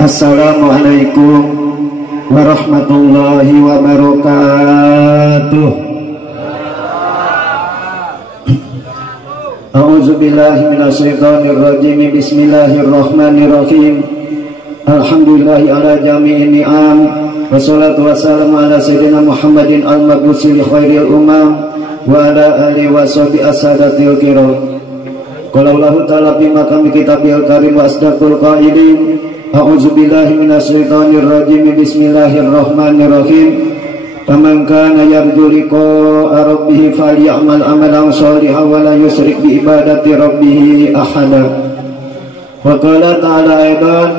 Assalamualaikum warahmatullahi wabarakatuh. A'udzubillahi minasyaitonirrajim. Bismillahirrahmanirrahim. Alhamdulillahi ala jami'in ni'am. Wassalatu wassalamu ala sayyidina Muhammadin al-mab'usi li khairil umam wa ala alihi wa sahbihi asadatil kiram. Qala Allah ta'ala fi maqami kitabil karim wa asdaqul qailin. A'udzubillahi minasyaitonirrajim. Bismillahirrahmanirrahim. Faman kana yarju liqa'a rabbih falyamal amalan shalihan wa la yusyrik bi ibadati rabbih ahada. Wa qala ta'ala aidan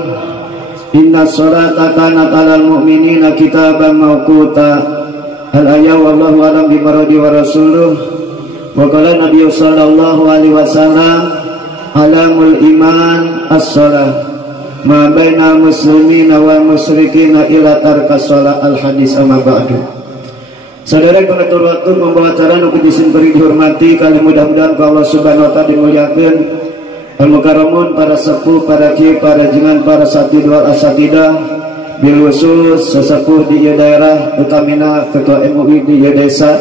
inna sholata kanat 'alal mu'minina kitaban mawquta. Al-ayat wallahu a'lam bi maradi wa rasuluh. Wa qala Nabi sallallahu alaihi wasallam alamul iman as-shalah ma baina muslimina wa musyrikina ila tarkas shalah. Al-hadis amma ba'du. Saudara pengatur waktu membawa acara nu disin beri dihormati kali mudah-mudahan Allah Subhanahu wa taala dimuliakeun al-mukarramun, para sepuh, para kiai, para jenengan, para satid wal asatidah bil khusus sesepuh di ieu daerah utamina ketua MUI di ieu desa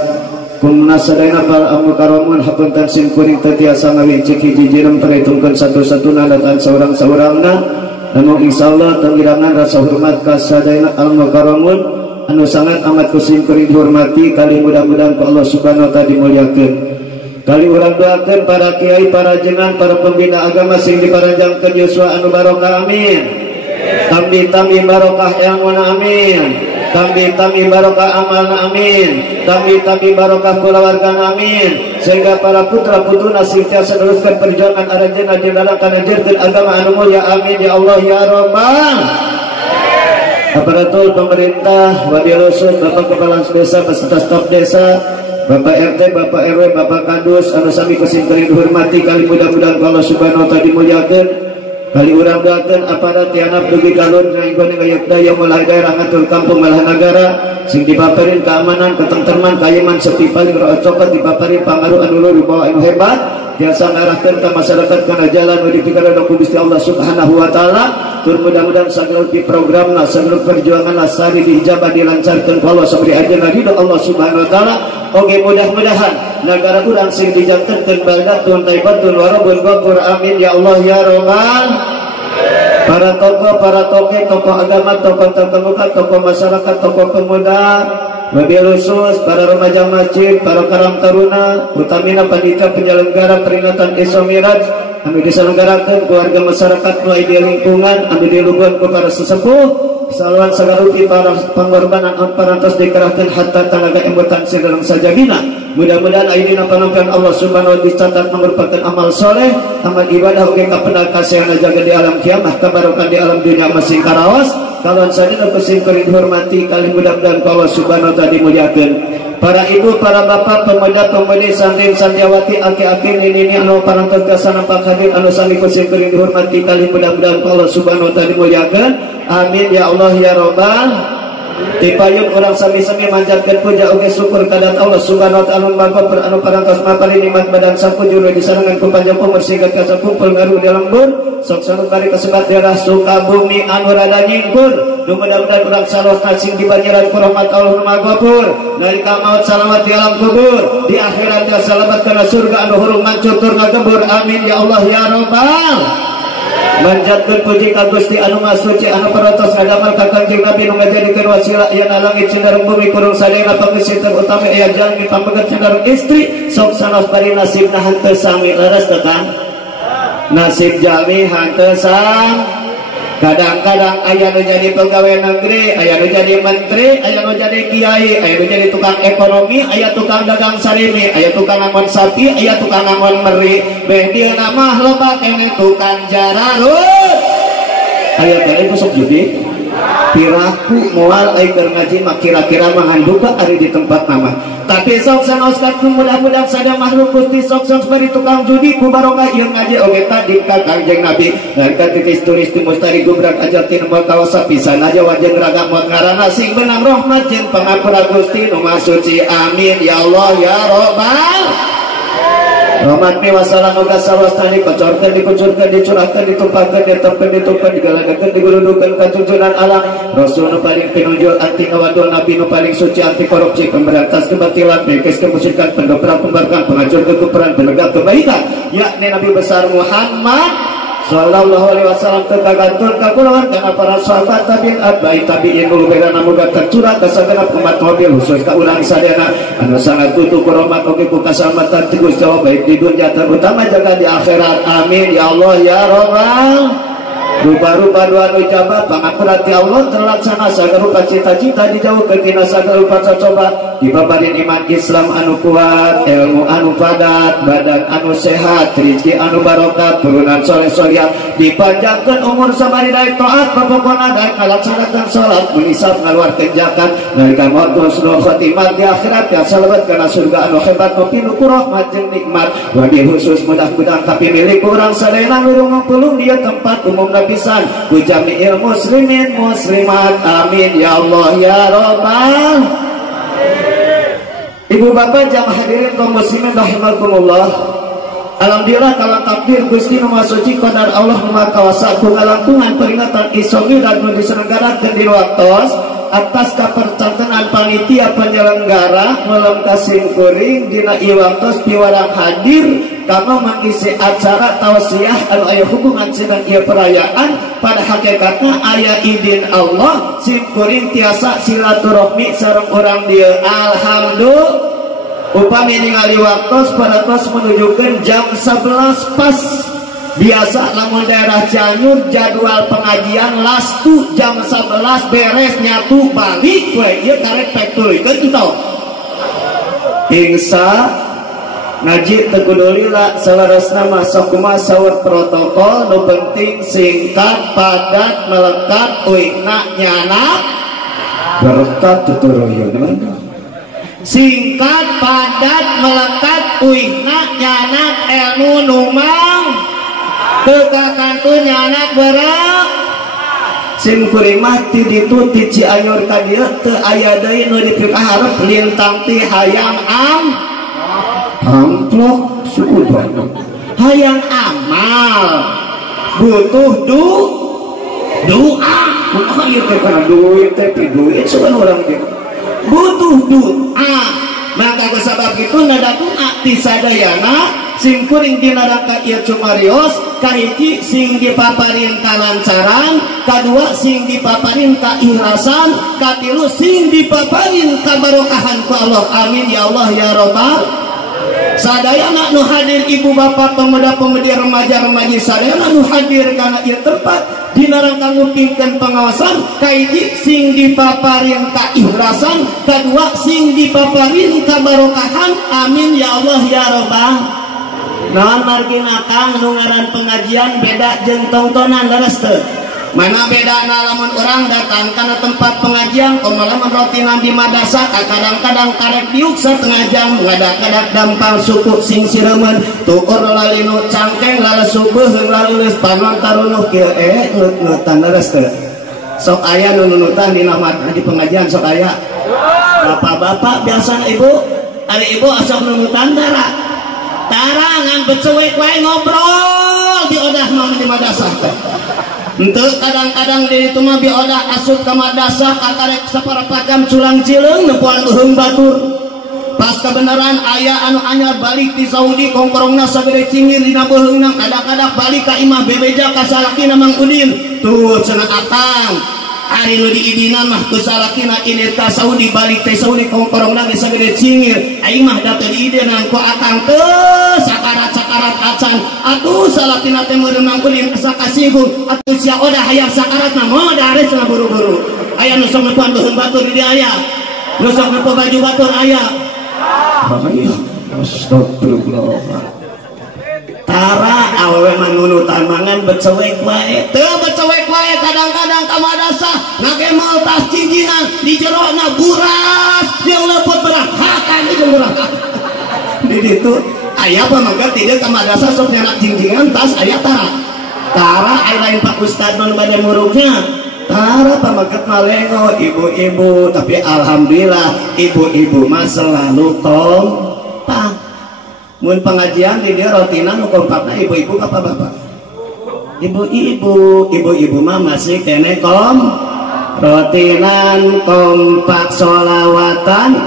kumna sadayana para al-mukarramun hapunten sin kuring teu tiasa ngawicik hiji jeneng perhitungkeun satu-satuna datang saurang-saurangna. Namun insyaallah tanggirangan rasa hormat ka sadayana al-mukarramun anu sangat amat kusim kuring dihormati kali mudah-mudahan ku Allah Subhanahu wa taala dimuliakeun. Kali urang doakeun para kiai, para jenengan, para pembina agama sing diparanjangkeun yuswa anu barokah amin. Tambi-tambi barokah ilmuna amin. Tambi-tambi barokah amalna amin. Tambi-tambi barokah kulawargana amin. Sehingga para putra-putruna senantiasa neruskan perjuangan aranjeunna di dalam kananjirkeun agama anu mulia amin ya Allah ya Rabbal. Aparatur pemerintah, wadi rusun, Bapak Kepala Desa beserta staf desa, Bapak RT, Bapak RW, Bapak Kadus, anu sami kusim kuring dihormati kali mudah-mudahan Allah Subhanahu wa taala dimuliakeun. Kali urang doakeun aparat tianap dugi kalun ngainggon ngayuk daya mulah daerah ngatur kampung malah negara sing dipaparin keamanan, ketenteraman, kayeman sepi paling roh cokot dipaparin pangaruh anu luhur bawa anu hebat tiasa ngarahkeun ka masyarakat kana jalan nu dipikareun ku Gusti Allah Subhanahu wa taala. Tur mudah-mudahan sagala programna, sagala perjuanganna sari diijabah dilancarkeun ku Allah sabari ajeuna ridho Allah Subhanahu wa taala. Oge mudah-mudahan negara urang sing dijangkeun baldatun thayyibatun wa rabbun ghafur amin ya Allah ya Rabbal. Para tokoh, tokoh agama, tokoh terkemuka, tokoh masyarakat, tokoh pemuda, wabil khusus para remaja masjid, para karang taruna, utamina panitia penyelenggara peringatan Isra Miraj, anu diselenggarakeun keluarga masyarakat mulai di lingkungan, anu diluguan ku para sesepuh. Salawat sagarupi para pengorbanan parantos dikerahkan hatta tenaga embutan dalam sajabina. Mudah-mudahan ayeuna panampian Allah Subhanahu wa taala dicatat merupakan amal soleh, amal ibadah oge kapendak kasehana jaga di alam kiamah, kabarokan di alam dunia masing karaos. Kawan sadina kusim kuring dihormati kali mudah-mudahan Allah Subhanahu wa taala dimuliakeun. Para ibu, para bapak, pemuda-pemudi, santri, santriawati, aki-aki, nini anu parantos kasanampak hadir anu sami kusim kuring dihormati kali mudah-mudahan Allah Subhanahu wa taala dimuliakeun. Amin ya Allah ya Rabbal. Tipayun orang sami-sami manjatkeun puja oge syukur kadat Allah Subhanahu wa taala anu parantos mapari nikmat badan sakujur disarangan ku panjang umur sehingga kasa kumpul ngaruh di lembur sok sanubari kasebat daerah Sukabumi anu rada nyingkur. Mudah-mudahan urang salawat sing dibanyaran ku rahmat Allah nu Maha Ghafur. Nalika maut salamat di alam kubur, di akhirat ya salamat kana surga anu hurung mancur tur ngagembur. Amin ya Allah ya Rabbal. Manjatkeun puji ka Gusti anu Maha Suci anu parantos ngadamal ka Kanjeng Nabi nu ngajadikeun wasilah ieuna langit cinareng bumi kurung sadayana pangisih terutama aya jalmi pambegat cinareng istri sok sanos bari nasibna henteu sami leres teh kan. Nasib jalmi henteu sam. Kadang-kadang aya nu jadi pegawai negeri, aya nu jadi menteri, aya nu jadi kiai, aya nu jadi tukang ekonomi, aya tukang dagang sarimi, aya tukang ngangon sapi, aya tukang ngangon meri. Beh dieuna mah loba kene tukang jararut. Aya kene kusuk judi. Piraku moal keur ngaji mah kira-kira mah handuka ari di tempat nama. Tapi sok sanooskan mudah-mudahan sada makhluk Gusti sok bari tukang judi ku barokah ieu ngaji oge tadi ka Kanjeng Nabi. Nalika titis tulis di mustari gubrak ajatin moal kawasa pisan aja wajeng raga moal ngaranna sing benang rahmat jeung pangapura Gusti nu Maha Suci. Amin ya Allah ya Rabbal. Rahmat wasalam uga sawastani kocorkeun dikucurkeun dicurahkeun ditumpahkeun ditempkeun ditumpahkeun digaladakeun diguludukeun ka junjunan alam Rasul nu paling pinunjul anti ngawadul nabi nu paling suci anti korupsi pemberantas kebatilan bengkes kemusyrikan pendobrak pembarkan penghancur kekufuran penegak kebaikan yakni Nabi besar Muhammad sallallahu alaihi wasallam tergantung kakulangan karena para sahabat tabi'in atba'i tabi'in mulubera namuga tercurah kasagenap umat mobil khusus ka urang sadayana anu sangat butuh rahmat oge ku kasalamatan ti Gusti Allah baik di dunia terutama jaga di akhirat amin ya Allah ya Rabbal rupa-rupa doa ijabah pangapuran ti Allah terlaksana sagarupa cita-cita dijauhkeun tina sagarupa coba dibabarin iman Islam anu kuat ilmu anu padat badan anu sehat rezeki anu barokah turunan soleh-soleh dipanjangkeun umur sabari daek taat papokona daek ngalaksanakeun salat mengisap ngaluarkeun zakat nalika maut husnul khotimah di akhirat ya salabat kana surga anu hebat nu pinuh ku rahmat jeung nikmat wabil khusus mudah-mudahan tapi milik urang sadayana nu ngumpulung dia tempat umum pisan ku jami'il muslimin muslimat amin ya Allah ya Rabbal Ibu bapak jamaah hadirin kaum muslimin rahimakumullah. Alhamdulillah kalau takbir Gusti nu Maha Suci qadar Allah nu Maha Kawasa ku ngalangkungan peringatan Isra Mi'raj nu diselenggarakeun di waktos atas kapercantenan panitia penyelenggara malam kasim kuring dina ieu waktos piwarang hadir kanggo mangisi acara tausiah anu aya hubungan sidan ieu perayaan pada hakikatna aya idin Allah sim kuring tiasa silaturahmi sareng urang dieu alhamdulillah upami ningali waktos paratos menunjukkan jam 11 pas biasa lamun daerah Cianjur jadwal pengajian lastu jam 11 beres nyatu balik we ieu karek pek tulikeun kitu pingsa ngaji teu kudu lila salarasna mah sok kumaha saur protokol nu penting singkat padat melekat uihna nyana berkat tuturuyeun singkat padat melekat uihna nyanak ilmu numang tekakantu nyanak berak sim kuring mati ditu ti Cianjur ka dieu teu aya deui nu dipikaharep lintang ti hayang amplok suku hayang amal butuh doa kumaha ieu teh kana duit teh duit sugan urang teh butuh doa maka kesabab itu nada doa ti sadayana sing kuring dina rangka ieu cumarios kahiji sing dipaparin kalancaran kadua sing dipaparin kaikhlasan katilu sing dipaparin kabarokahan ku Allah amin ya Allah ya Rabbal sadayana nu hadir ibu bapak pemuda-pemudi remaja-remaji sadayana nu hadir kana ieu tempat dina rangka ngupingkeun pengawasan kahiji sing dipaparin kaikhlasan kadua sing dipaparin kabarokahan amin ya Allah ya Rabbal naon margina kang nu ngaran pengajian beda jeung tontonan leres teu mana bedana lamun urang datang kana tempat pengajian kumalaman rotinan di madrasah kadang-kadang karek diuk satengah jam ngadak-ngadak dampal suku sing sireumeuh tukur lalinu cangkeng lala subuh lalulis panon tarunuh kieu ngut-ngutan leres teu sok aya nu nunutan dina di pengajian sok aya bapak-bapak biasa ibu ari ibu asok nunutan tarangan becewek wae ngobrol di odah mah di madrasah teh henteu kadang-kadang di ditu mah bi odah asup ka madrasah kakarek saparapat jam culang cileung neupoan euheung batur pas kebenaran aya anu anyar balik di Saudi kongkorongna sagede cingir dina beuheungna kadang-kadang balik ka imah bebeja ka salakina Mang Udin tuh cenah akang hari nu diidinan mah ku salakina ini ta Saudi balik teh Saudi kongkorongna geus sagede cingir aing mah da teu diidinan ku akang teu sakarat-sakarat acan atuh salakina teh meureun Mang Udin asa kasihku atuh sia odah hayang sakaratna moal dares na buru-buru aya nu sok neupan beuheung batur di dieu aya nu sok neupan baju batur aya astagfirullah tara awewe manunutan mangan becewek wae teu becewek wae kadang-kadang ka madrasah ngagemal tas cinjinan di jerona buras yang lepot berahakan itu buras di ditu aya pamangga tidak ka madrasah sok nyerak cinjingan tas aya tara aya lain Pak Ustad nu bade murugnya tara pamangga malengo ibu-ibu tapi alhamdulillah ibu-ibu mah selalu kompak mun pengajian di dia rotina nu kompakna ibu-ibu apa bapak? Ibu-ibu mah masih kene rotinan kompak solawatan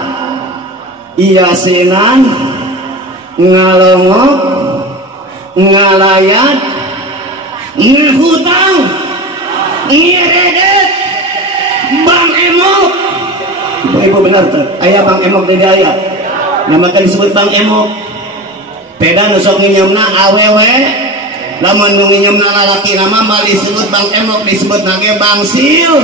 iyasinan ngalongok ngalayat ngehutang ngeredet bang emok. Ibu benar tuh ayah bang emok di daya namakan disebut bang emok. Peda nusok nginyamna awewe lamun nginyamna lalaki nama mal disebut bang emok disebut nage bangsil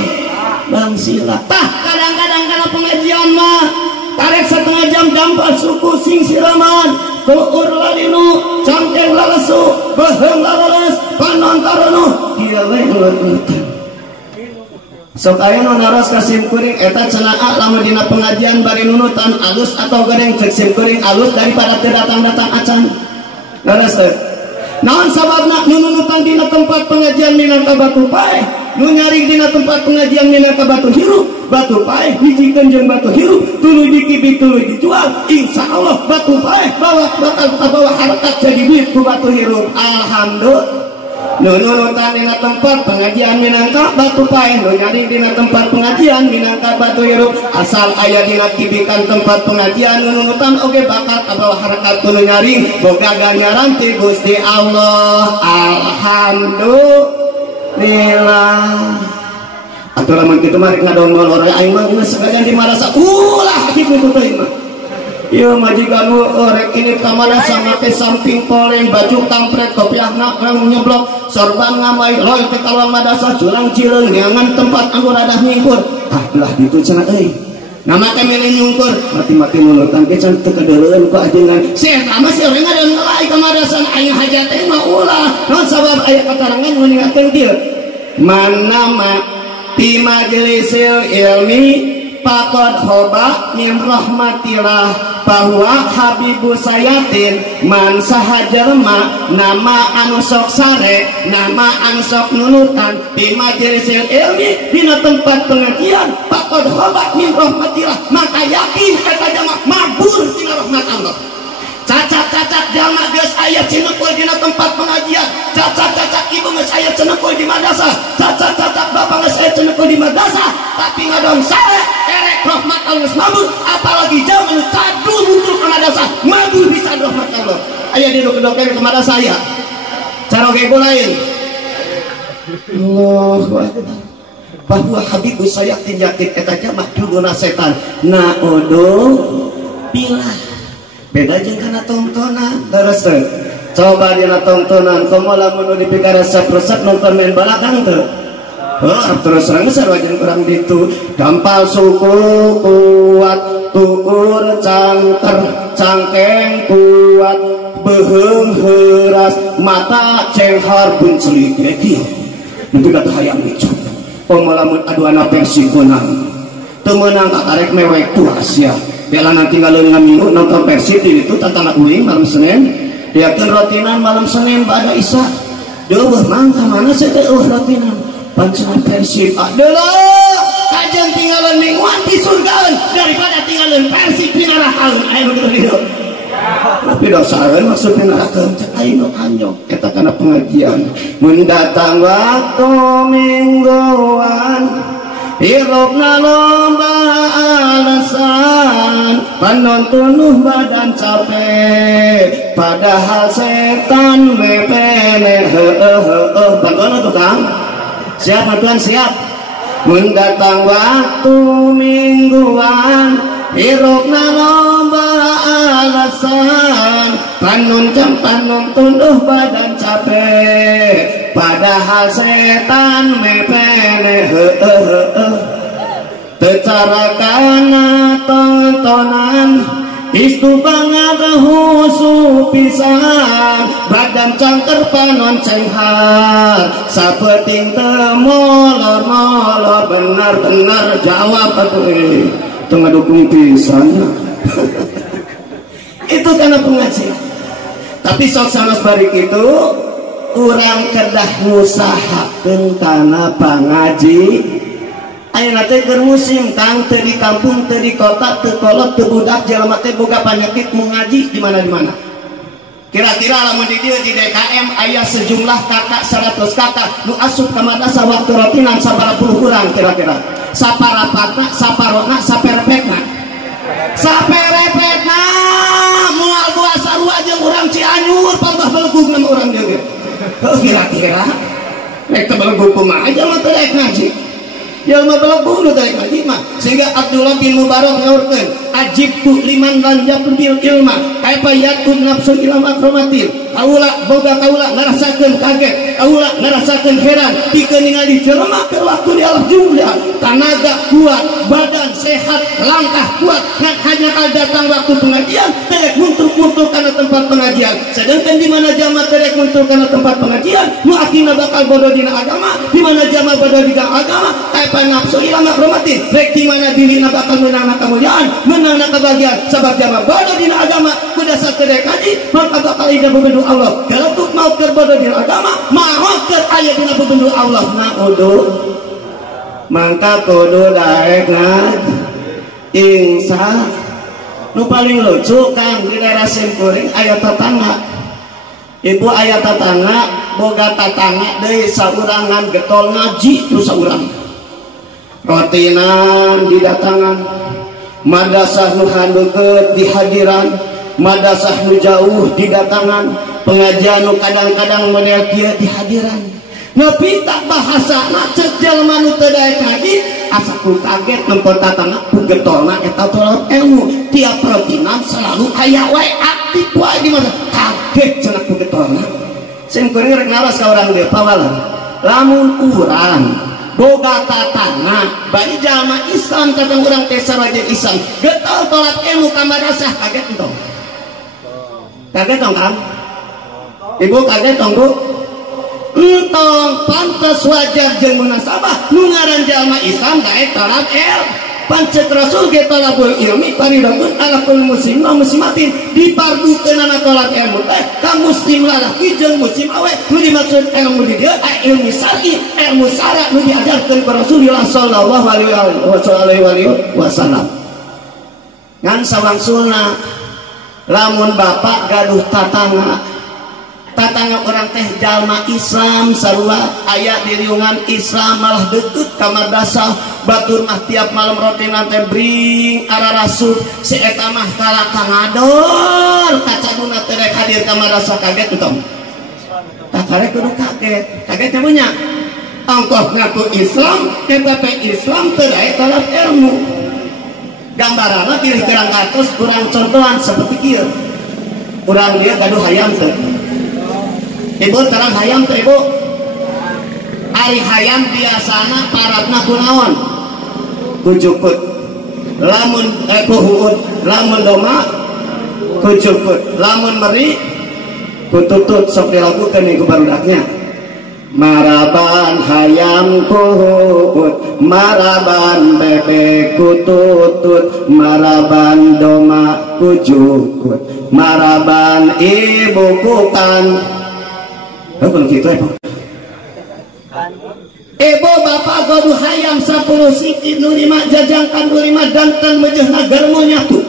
bangsila. Tah kadang-kadang kalau pengajian mah tarik setengah jam dampal suku sing siraman tuur ladinu cangkeng lalesu behem laleles panontaronu dia lenglet-ngletan sok aya nu naros ka sim kuring eta cenaa lamun dina pengajian bari nunutan alus atau gadeng cek sim kuring alus daripada teu datang-datang acan naras teh naon sababna nunutan dina tempat pengajian minangka batu paeh nu nyaring dina tempat pengajian minangka batu hirup batu paeh dijikeun jeung batu hirup tuluy dikibit tuluy dijual insyaallah batu paeh bakal bawa harkat jadi duit ku batu hirup. Alhamdulillah nunutan dina tempat pengajian minangka batu paeh nu nyaring dina tempat pengajian minangka batu hirup asal aya dina kibikan tempat pengajian nunutan oge bakal kabawa harkat nu nyaring boga ganjaran ti Gusti Allah. Alhamdulillah. Atau lamun kitu mah ngadongol orang aing mah geus sekalian dimarasa ulah kitu teh mah. Ieu majikan orek ini kamarasa make samping poleng baju kampret kopiahna nyeblok sorban ngamai loy teh kalwa madasa curang cileung neangan tempat anu rada nyingkur. Ah ulah ditu cenah euy. Nama teh milih nyungkur mati-mati nunutan ke can teu kadeuleun ku ajengan. Si eta mah si urang ngadeung ngelai kamarasan aya hajat teh mah ulah. Naon sabab aya katarangan nu ningakeun kieu. Manama fi majlisil ilmi faqad hoba min rahmatillah bahwa habibu sayatin man sahajarma nama anu sok sare nama anu sok nunutan fi majlisil ilmi dina tempat pengajian faqad hoba min rahmatillah maka yakin eta jamaah mabur tina rahmat Allah. Cacat-cacat jamaah geus aya cinekul dina tempat pengajian, cacat-cacat ibu geus aya cinekul di madrasah, cacat-cacat bapak geus aya cinekul di madrasah, tapi ngadong sare erek rahmat Allah mabur, apalagi zaman cadu mundur ke madrasah, mabur bisa rahmat Allah. Aya di doke-doke ke madrasah aya. Cara ge lain. Allahu akbar. Bahwa habibu sayatin yakin eta jamaah juduna setan. Naodo billah. Beda jeung kana tontonan terus teh coba dina tontonan komo lamun di pikara sapresep nonton main balakang teu terus urang sarwajan urang ditu dampal suku kuat tuur cangkeng kuat beheung heuras mata cenghar bunclik kieu nu teu hayang ngicuk komo lamun aduana versi kunang teu meunang kakarek mewek tuas ya. Bela nanti ngaleun ngaminggu nonton Persib di itu tantang uing malam Senin diakeun rotinan malam Senin pada Isya deueuh mang ka mana sih teh rotinan pancenan Persib adeuleuh kajeun tinggalin mingguan di surgaeun daripada tinggalin Persib di nerakaeun aya nu kitu tapi dosaeun maksud nerakaeun cek aya nu anyok eta kana pengajian mun datang waktu mingguan hirupna lomba alasan penonton badan capek padahal setan mepene bantuan tukang siap bantuan siap mendatang waktu mingguan hirupna lomba alasan penonton badan capek padahal setan mepene tecara kana tontonan istu banget husu pisan badan cangker panon cenghar sapeting temolor-molor benar-benar jawab atuh tengah dukung pisan itu karena pengajian tapi sok sanes balik itu urang kedah ngusahakeun kana pangaji ayeuna teh keur musim kang teu di kampung teu di kota teu kolot teu budak jelema teh boga panyakit mau ngaji di mana Kira-kira lamun di dieu di DKM aya sejumlah kakak 100 kakak nu asup ka madrasah waktu rotinan sabaraha puluh urang kira-kira. Saparapatna, saparona, saperepetna. Saperepetna moal dua sarua jeung urang Cianjur pambah belegug nama urang deui. Kira-kira rek teu belegug kumaha aja mah teu rek ngaji. Jalma belegug nu teu ngaji mah. Sehingga Abdullah bin Mubarak ngaurkeun, ajibtu liman lam yaqbil ilma, kaifa yakun nafsu ila makromatin. Aula boga kaula ngarasakeun kaget, aula ngarasakeun heran pikeun ningali jelema keur waktu di alam jumlah, tenaga kuat, badan sehat, langkah kuat, ngan hanya kal datang waktu pengajian terek muntul-muntul kana tempat pengajian. Sedangkan di mana jamaah terek muntul kana tempat pengajian, nu akhirna bakal bodoh dina agama, di mana jamaah bodoh dina agama, kaifa nafsu ila makromatin, rek di mana dirina bakal menangna kemuliaan, menangna kebahagiaan, sabab jamaah bodoh dina agama kudasar terek haji, maka bakal ida bebendu Allah. Kalau tuh mau kerbodoh di agama, mau ker ayat dina bebendu Allah na udu, mangka kudu daek ngaji. Insya nu paling lucu kan di daerah Simkuring ayat tetangga. Ibu ayat tetangga, boga tetangga deui saurangan getol ngaji terus saurang. Rotinan didatangan, madrasah nu handeukeut di hadiran, madrasah nu jauh didatangan. Pengajian nu kadang-kadang model kieu di hadiran. Nepi tak bahasana ceuk jalma nu teu daek ngaji asa ku kaget nempo tatangna ku getolna eta tolak ilmu. Tiap rotinan selalu aya wae aktif wae di mana. Kaget cenah ku getolna. Simkuring rek naras ka urang dieu pawalan. Lamun urang boga tatangna bari jalma Islam katong urang teh sarajin Islam getol tolak ilmu ka madrasah kaget entong. Kaget dong kan? Ibu kaget dong bu? Entong pantas wajar jeung munasabah nu ngaran jalma Islam daek talab ilmu. Pancet Rasul ge talabul ilmi faridatun ala kulli muslimin wa muslimatin, dipardukeunana talab ilmu teh ka muslim lalaki jeung muslim awe. Nu dimaksud ilmu di dieu ilmu syar'i, ilmu syara nu diajarkeun ku Rasulullah sallallahu alaihi wasallam. Ngan sawangsulna lamun bapak gaduh tatangga orang teh jalma Islam sarua aya di riungan Islam malah deukeut ka madrasah batur mah tiap malam rotinan teh bring ararasup si eta mah kalaka ngadol kacaduna teh rek hadir ka madrasah kaget entong. Tah karek kudu kaget teh punya ongkoh ngaku Islam tetapi Islam teu daek talab ilmu. Gambaranna pilih kerang katos kurang contohan seperti kieu. Urang dia gaduh hayam teh. Ibu terang hayam teh ibu. Ari hayam biasana paratna kunaon? Kujukut. Lamun kuhuut, lamun doma kujukut. Lamun meri kututut sok dilakukeun ieu barudaknya. Maraban hayam kuhuut, maraban bebek kututut, maraban doma kujukut, maraban ibu kukan. Gitu, ibu bapak godu hayam 10 siti nu 5 jajangkan nu 5 danten mejehna garmu nyatu.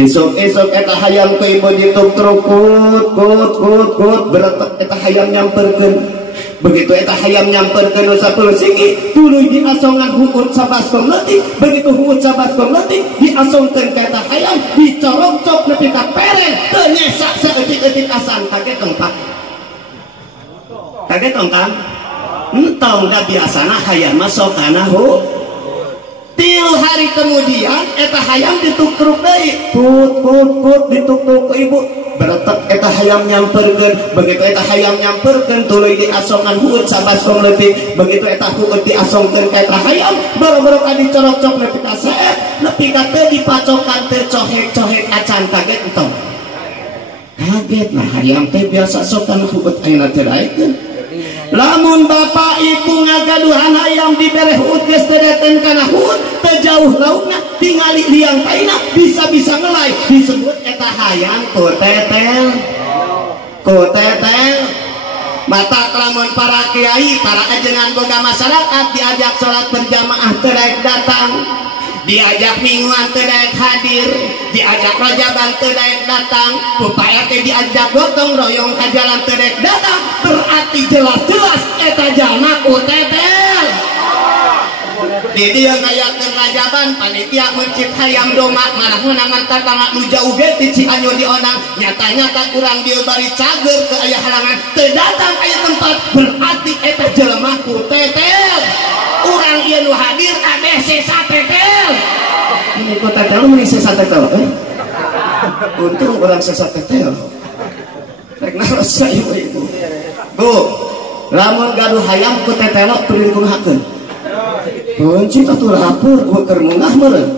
Isuk-isuk eta hayam ku ibu dituk-truk kut beretek eta hayam nyamperkeun. Begitu eta hayam nyamperkeun 10 siti tuluy diasongan huut sabaskom leutik. Begitu huut sabaskom leutik diasongkeun ka eta hayam dicorok-cok nepi ka pereng teu nyesa saeutik-eutik asan kaget tempat. Kaget dong kan? Entong da biasana hayam masuk kana hu. 3 hari kemudian eta hayam dituk-truk deui. Kut dituk-truk ku ibu. Beretek eta hayam nyamperkeun. Begitu eta hayam nyamperkeun tuluy diasongan huut sabaskom leutik. Begitu eta huut diasongkeun ka eta hayam boro-boro ka dicorok-cok nepi ka sae, nepi ka teu dipacokan teu cohek-cohek acan kaget entong. Kaget nah hayam teh biasa sok kana huut ayeuna teu daekeun. Lamun bapak ibu ngagaduhan hayam dibere huut geus teu dateng kana huut teu jauh laukna tingali liang paina bisa-bisa ngelai disebut eta hayam kutetel. Mata lamun para kiai para ajengan boga masyarakat diajak salat berjamaah teu daek datang. diajak mingguan teu daek hadir, diajak rajaban teu daek datang, upaya teh diajak gotong royong ka jalan teu daek datang, berarti jelas-jelas eta jalma kutetel. Di dia ngayakeun rajaban panitia masjid hayam doma malah menangan tatangga nu jauh ge ti Cianjur dionang, nyata-nyata urang dieu bari cager ke aya halangan teu datang aya tempat, berarti eta jelema kutetel. Urang ieu nu hadir ade sesa tetel. Ini kutetel mun sesa tetel untung urang sesa tetel. Rek naros ibu-ibu. Bu, lamun gaduh hayam kutetel tuluy dikumahakeun. Kunci atuh lapur keur munggah meureun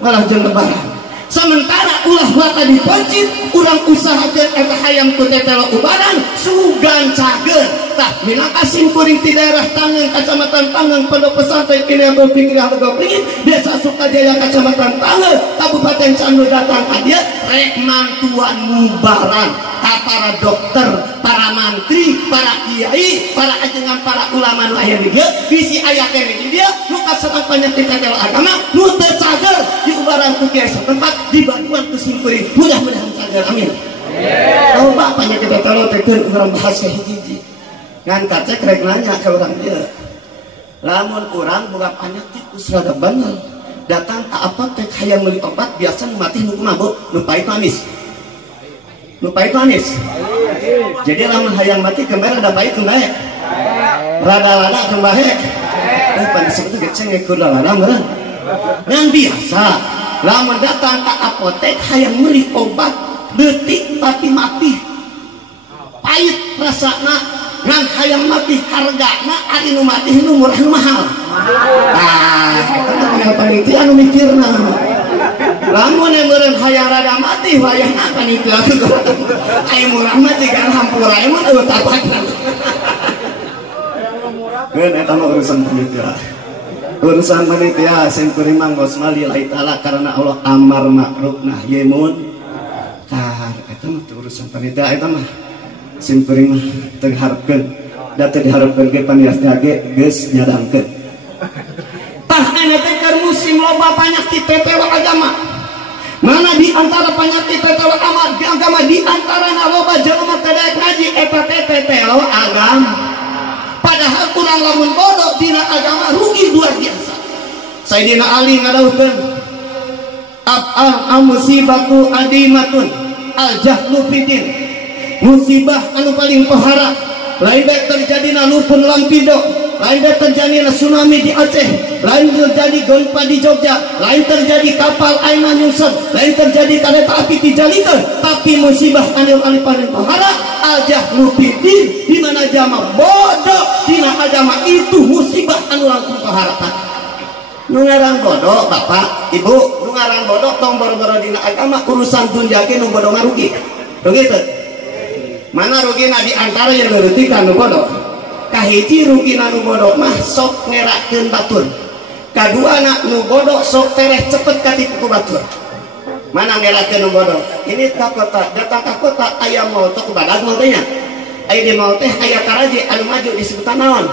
malah jeung lebaran. Sementara ulah baka dipencit urang usahakeun eta hayam kutetelo ubaran sugan cageun tah minangka simkuring ti daerah Tangeun kacamatan Tangeun pondok pesantren Kinabul Fikri Harga Pringit desa Sukajaya kacamatan Tangeun Kabupaten Cianjur datang ka dieu rek mantuan mubaran ka para dokter, para mantri, para kiai, para ajengan, para ulama nu aya di dieu bisi aya kene di dieu nu kasebat panyakit tetelo agama nu teu cager di ubaran ku kiai satempat di bantuan kesimpuling mudah-mudahan cager amin. Oh bapaknya kita tahu tekeun urang bahasa hiji-hiji ngan kacek rek nanya ke urang dia lamun urang boga panyakit geus rada banal datang ka apotek hayang meuli obat biasa nu mati nu kumaha bu nu pait manis nu pait manis jadi lamun hayang mati kembar rada pait kembae rada lada kembae pada sebetulnya gak cengek kuda lada meureun yang biasa lamun datang ke apotek hayang meuli obat detik tapi mati pahit rasana ngan hayang mati hargana ari nu mati nu murah nu mahal. Eta mah panitia anu mikirna. Lamun meureun hayang rada mati wayahna panitia aya murah mah jiga hampura mah eueuh tapatna. Keun eta mah urusan panitia. Urusan panitia simkuring mangos mali lahi taala karena Allah amar ma'ruf nahi munkar. Eta mah urusan panitia eta mah simkuring mah teu hareupeun da teu dihareupeun ge panitia ge geus nyadangkeun. Tah ana teh keur musim loba panyakit tetelo agama. Mana di antara penyakit tetelo agama di antarana loba jelema teu daek ngaji eta teh tetelo agama. Padahal kurang lamun bodoh dina agama rugi luar biasa. Sayyidina Ali ngadawuhkeun musibatu adimatun al-jahlu fidin. Musibah anu paling pahara lain bae terjadi lupun lampido, lain bae terjadi tsunami di Aceh, lain terjadi gempa di Jogja, lain terjadi kapal aina nyungsep, lain terjadi kereta api di Jalikeun, tapi musibah anu paling pahara al-jahlu fidin di mana jama bodoh dina agama itu musibah anu langkung pahara. Nu ngarang bodoh bapak ibu nu ngarang bodoh tong boro-boro dina agama urusan dunya ge nu bodoh ngarugi begitu. Mana rugina di antara yang nuruti kanu bodoh kahiji rugina nu bodoh mah sok ngerakeun batur kadua na nu bodoh sok tereh cepet katipu batur. Mana ngerakeun nu bodoh ini ka kota datang ka kota aya motor ku badag mah teh nya aya di mall teh aya karaje anu maju disebutan naon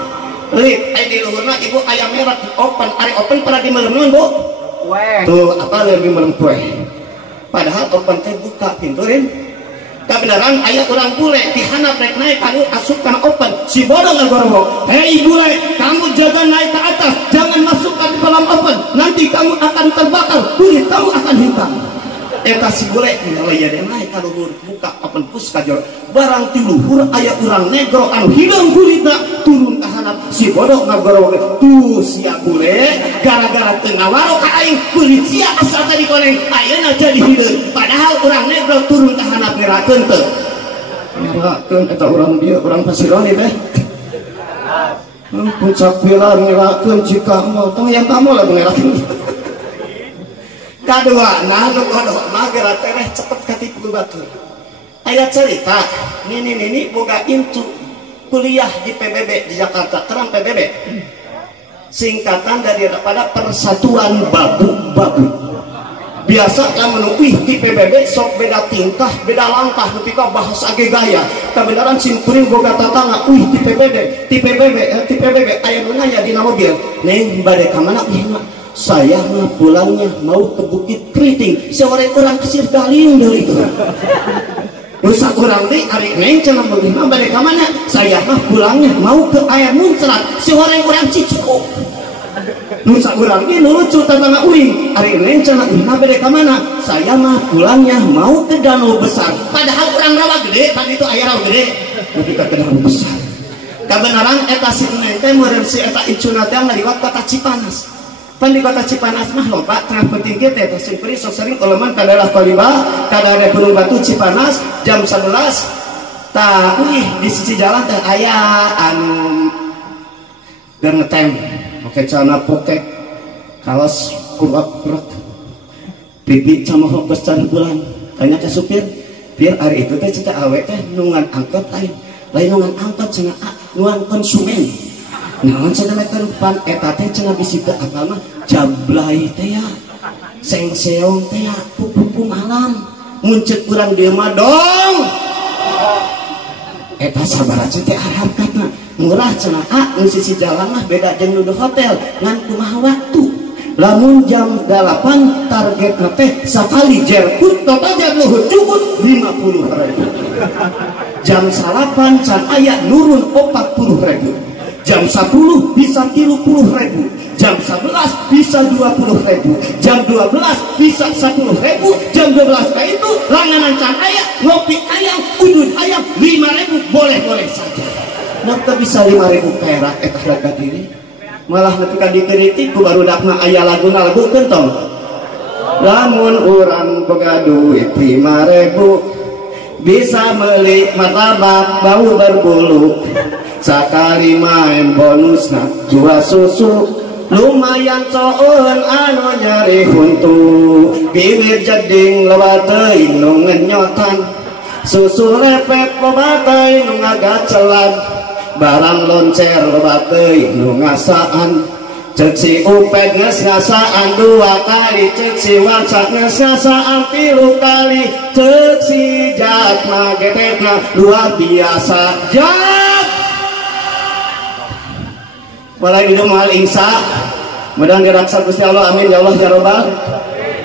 lip aya di luhurna ibu aya merek open ari open pada di meureun bu tuh apa leuwih meureun poe padahal open teh buka pinturin kebenaran ayat orang bule dihanap naik naik kamu asupkan open si bodoh ngagorong hei bule kamu jaga naik ke atas jangan masukkan di dalam open nanti kamu akan terbakar kulit kamu akan hitam eta si bule kalau ya dia naik kalau buka open pus kajor barang ti luhur ayat orang negro anu hilang kulitna turun ke hanap si bodoh ngagorong tuh sia bule gara-gara tengah waro ka aing kulit sia asal tadi koneng ayeuna jadi hideung padahal orang negro turun ke hanap ngerakeun teu ngerakeun eta urang dia urang pasironi teh puncak pilar ngerakeun jika mau tong yang kamu lah ngerakeun kadua nah nu bodoh mah geura tereh cepet katipu batur aya cerita nini boga intu kuliah di PBB di Jakarta terang PBB singkatan daripada Persatuan Babu-Babu biasa lamun wih di PBB sok beda tingkah beda langkah nepi ka bahasa ge gaya kebenaran simkuring boga tatangga wih di PBB aya nu nanya dina mobil neng bade ka mana wih saya mah pulangnya mau ke Bukit Keriting, seorang orang kesir galing dari itu. Dosa orang teh ari neng cenah beugina bade ka mana? Saya mah pulangnya mau ke air muncrat, seorang orang Cicuku. Dosa orang ge lucu tatangga uing, ari neng cenah beugina bade ka mana? Saya mah pulangnya mau ke danau besar. Padahal orang rawa gede, kan itu aya rawa gede. Tapi ke danau besar. Kabenaran eta si neng teh meureun si eta icuna teh ngaliwat kota Cipanas. Pan di kota Cipanas mah loba tengah penting kita teh simpri sok sering uleman ka daerah Paliba, ka daerah Gunung Batu Cipanas jam 11 tah di sisi jalan teh aya anu keur ngetem make celana potek kaos kurap-kurap pipi sama hokes can bulan tanya ke supir biar hari itu teh cita awe teh nungan angkot lain nungan angkot cenah nungan konsumen. Nah, cenah pan eta teh cenah bisi teu apal mah jablay teh ya. Sengseong teh ya, pupu malam. Muncul urang dieu mah dong. Eta sabaraha teh harapna. Murah cenah nu sisi jalan mah beda jeung nu hotel, ngan kumaha waktu. Lamun jam 8 targetna teh sakali jerkut totalnya luhur cukup 50.000. Jam 8 can aya nurun 40.000. Jam 10 bisa 30.000, jam 11 bisa 20.000, jam 12 bisa 10.000, jam 12 kayak itu langanan can ayam, ngopi ayam, udun ayam 5.000 boleh-boleh saja. Napa bisa 5.000 perak eta harga diri? Malah ketika dikritik ku baru dakna aya laguna lagu kentong. Lamun urang boga duit 5.000 bisa meuli martabak bau berbulu. Sakali main bonusna 2 susu lumayan coeun anu nyari huntu bibir jeding loba teuing nu ngenyotan susu lepet loba teuing nu ngagacelan barang loncer loba teuing nu ngasaan ceuk si upet geus ngasaan 2 kali ceuk si warsak geus ngasaan 3 kali ceuk si jatma getetna luar biasa jat mulai dulu mahal insya mudah-mudahan geraksa Gusti Allah amin ya Allah ya Rabbal.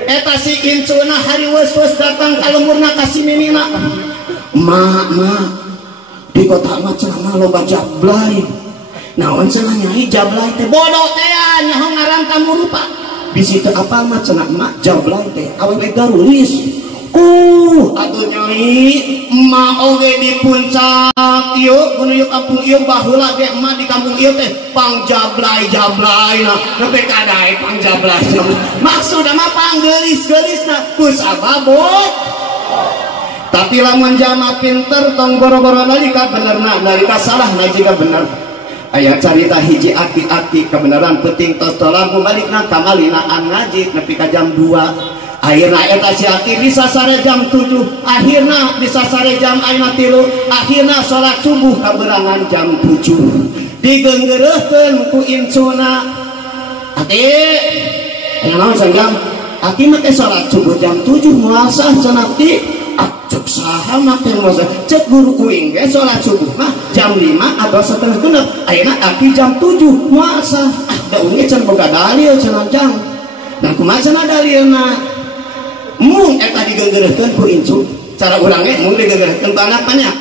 Eta si incuna hari wes-wes datang kalau murna kasih minina mak di kota mah cenah loba jablay naon cenah nyai jablay teh bodoh teh nyaho ngaran tamu rupa bisi teu apal mah cenah mak jablay teh awewe garulis atuh nyai emak oge di puncak ieu gunung ieu kampung ieu baheula ge emak di kampung ieu teh pangjablay nah nepi ka dae pangjablay maksudna mah panggeulis-geulisna ku sababot tapi lamun jama pinter tong boro-boro nalika benerna nalika salah najika bener aya carita hiji aki-aki kebenaran penting tos tolamu balikna kamalinaan ngaji nepi ka jam 2 akhirna eta si aki bisa sare jam 7 akhirna bisa sare jam 3 akhirna sholat subuh kaberangan jam 7 digeunggeureutkeun ku incuna aki naon sanjang aki mah teh sholat subuh jam 7 moal sah cenah ti cek saha mah teh moal cek guru uing ge sholat subuh mah jam 5 atau setengah 6 akhirna aki jam 7 moal sah da uing can boga dalil cenah jang dan kumaha cenah dalilna mung eta digeunggeureutkeun ku incu cara urang ge mung digeunggeureutkeun ku anak banyak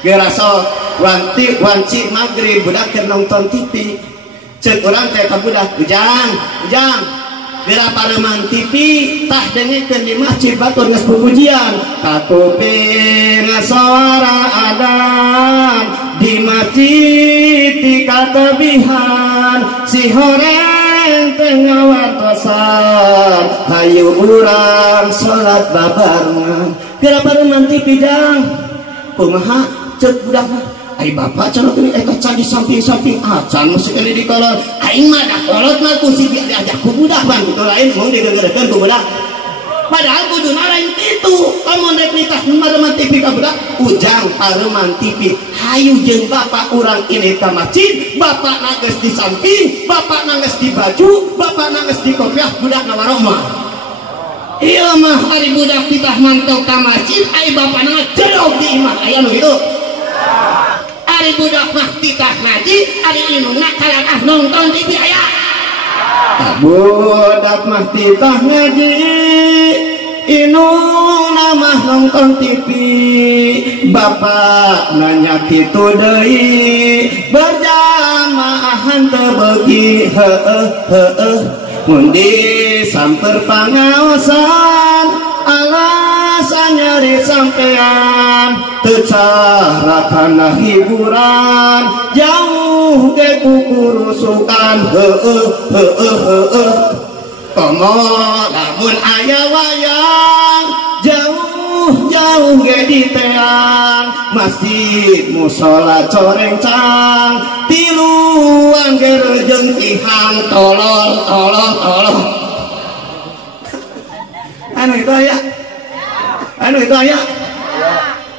gerasa wanci magrib budak keur nonton TV ceuk urang teh ka budak ujang geura pareman TV tah dengekeun di masjid batur geus pupujian katuping suara adzan di masjid di katabihan si horeng tengah wartosan hayu urang sholat babarengan geura pareman TV jang kumaha ceuk budakna ai bapak cenah teh eta can di samping-samping acan mesti kali di kolot aing mah da kolot mah ku si diajak ku budak bang kitu lain mung digeureukeun ku budak padahal kuduna lain kitu lamun rek nikah pareman TV ka budak ujang pareman TV hayu jeung bapak urang ini ka masjid bapak geus di samping bapak geus di baju bapak geus di kopiah budak na waroma iya mah hari budak kita mantau ka masjid ai bapak jedog di imah aya nu kitu hari budak mah titah ngaji hari inungna kalangah nonton TV aya budak mah titah ngaji inung namah nonton TV bapak nanya kitu deui berjamaahan teu beuki mundi samper pangaosan alasan nyari sampean teu cara hiburan jauh ge kukurusukan komo lamun aya wayang jauh ge di teang masjid musola corencang tiluan ge reujeng tihang tolol anu itu aya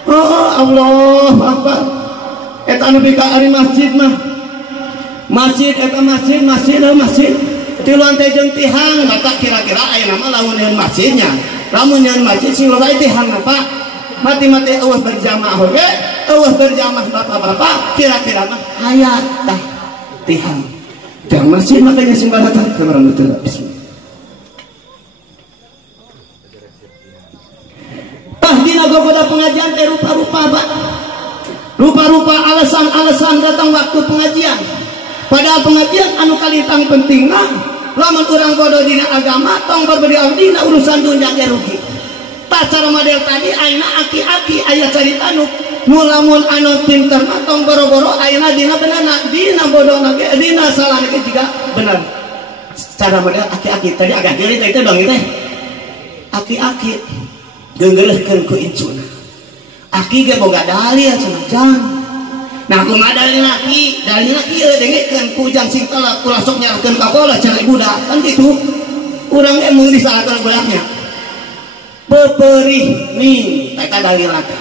oh Allah Akbar eta anu bika ari masjid mah masjid eta masjid tiluan teh jeung tihang mata kira-kira aya nama lamun nyeun masjidnya lamun nyeun masjid sing loba tihang apa mati-mati eueuh berjamaah oge eueuh berjamaah bapak-bapak kira-kira mah aya tah tihang jeung masjid makanya sing balatan kemarang betul bismillah tah dina gogoda pengajian teh rupa-rupa alasan datang waktu pengajian padahal pengajian anu kalitang pentingna lamun urang bodoh dina agama tong berbeda dina urusan dunia ge rugi tak cara model tadi ayeuna aki-aki aya carita nu lamun anu pinter mah tong boro-boro ayeuna dina benerna dina bodohna ge dina salahna ge juga bener cara model aki-aki tadi agak geli teh itu dong teh aki-aki geungeuleuhkeun ku incuna aki ge boga dalil cenah jang nah kumaha dalil laki ieu dengekeun pujang sing tolak ulah sok nyarkeun ka bola cari budak kan kitu urang ge mun disalahkeun budaknya peperih ning eta dalil laki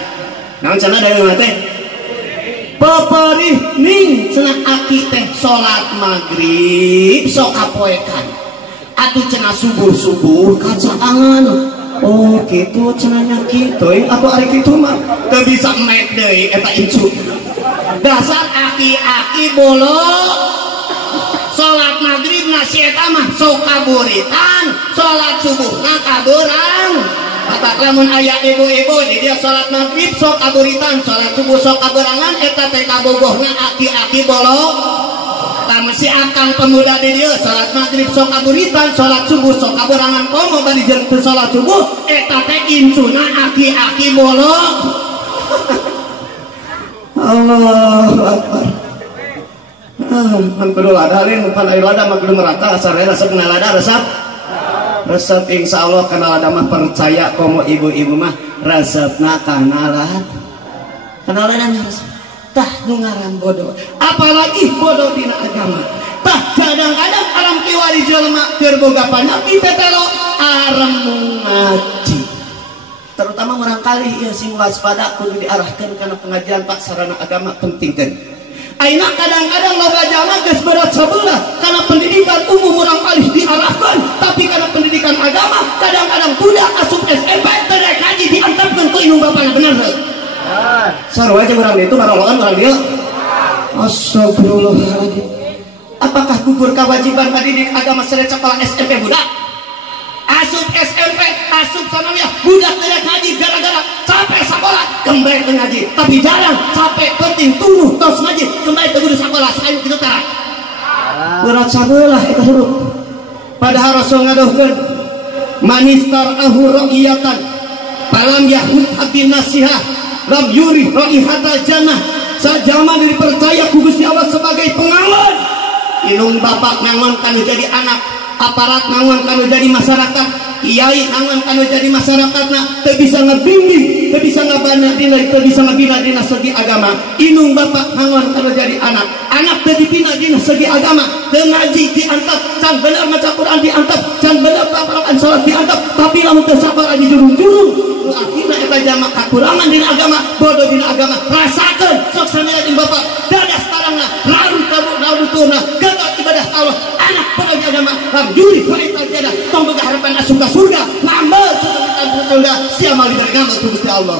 naon cenah dalil teh peperih ning cenah aki teh salat magrib sok apoekan atuh cenah subuh kacaangan oh gitu cenanya gitu atau ari kitu mah teu bisa mek deui eta incu dasar aki-aki bolok salat maghrib nasi eta mah sok kaburitan salat subuh na kaburang kata lamun aya ibu-ibu di dia salat maghrib sok kaburitan salat subuh sok kaburangan eta teh kabogohnya aki-aki bolok lamun si akang pemuda di dia salat maghrib sok kaburitan salat subuh sok kaburangan komo bari jeung salat subuh eta teh incuna aki-aki bolok Allahu Akbar. Kudu lada lain bukan air lada mah kudu merata asal resep kena lada resep insyaallah kana lada mah percaya komo ibu-ibu mah resepna kana lada resep tah nu ngaran bodoh apalagi bodoh dina agama tah kadang-kadang alam kiwari jelema keur boga panyakit tetelo arem ngaji terutama barangkali ya sing waspada kudu diarahkan karena pengajian pak sarana agama pentingkeun ayeuna kadang-kadang loba jamaah geus berat sabeula karena pendidikan umum barangkali diarahkan tapi karena pendidikan agama kadang-kadang budak asup SMP teu ngaji diantapkeun ku indung bapana bener heuh sarua aja urang itu barologan urang dieu astagfirullahaladzim apakah gugur kewajiban pendidik agama seret sekolah SMP budak asup SMP asup sanawiyah budak teu ngaji gara-gara capek sekolah kembali ke ngaji tapi jarang capek penting tunggu tos ngaji kembali ke kudu sekolah sayu kitu tah berat sabeulah eta huruf padahal Rasul ngadohkeun manistar ahu ra'iyatan palam yahud abin nasihah lam yuri ra'ihatal jannah sajama dipercaya ku Gusti Allah sebagai pengawan inung bapak ngangon kanu jadi anak aparat ngangon kanu jadi masyarakat kiai ngangon kanu jadi masyarakat teu bisa ngebimbing teu bisa ngabana dina teu bisa ngabina dina segi agama inung bapak ngangon kanu jadi anak teu dibina dina segi agama teu ngaji diantap can bener maca Quran diantap can bener paparan salat diantap tapi lamun teu sabar di jurung-jurung akhirna eta jamaah kakurangan dina agama bodoh dina agama rasakeun sok sampeyan ing bapak dadas tarangna larut kabutuna gagal ibadah Allah anak bodoh di agama juri wanita jadah tong boga harapan asup ka surga ngambel surga siamal diberi ngambel ku Gusti Allah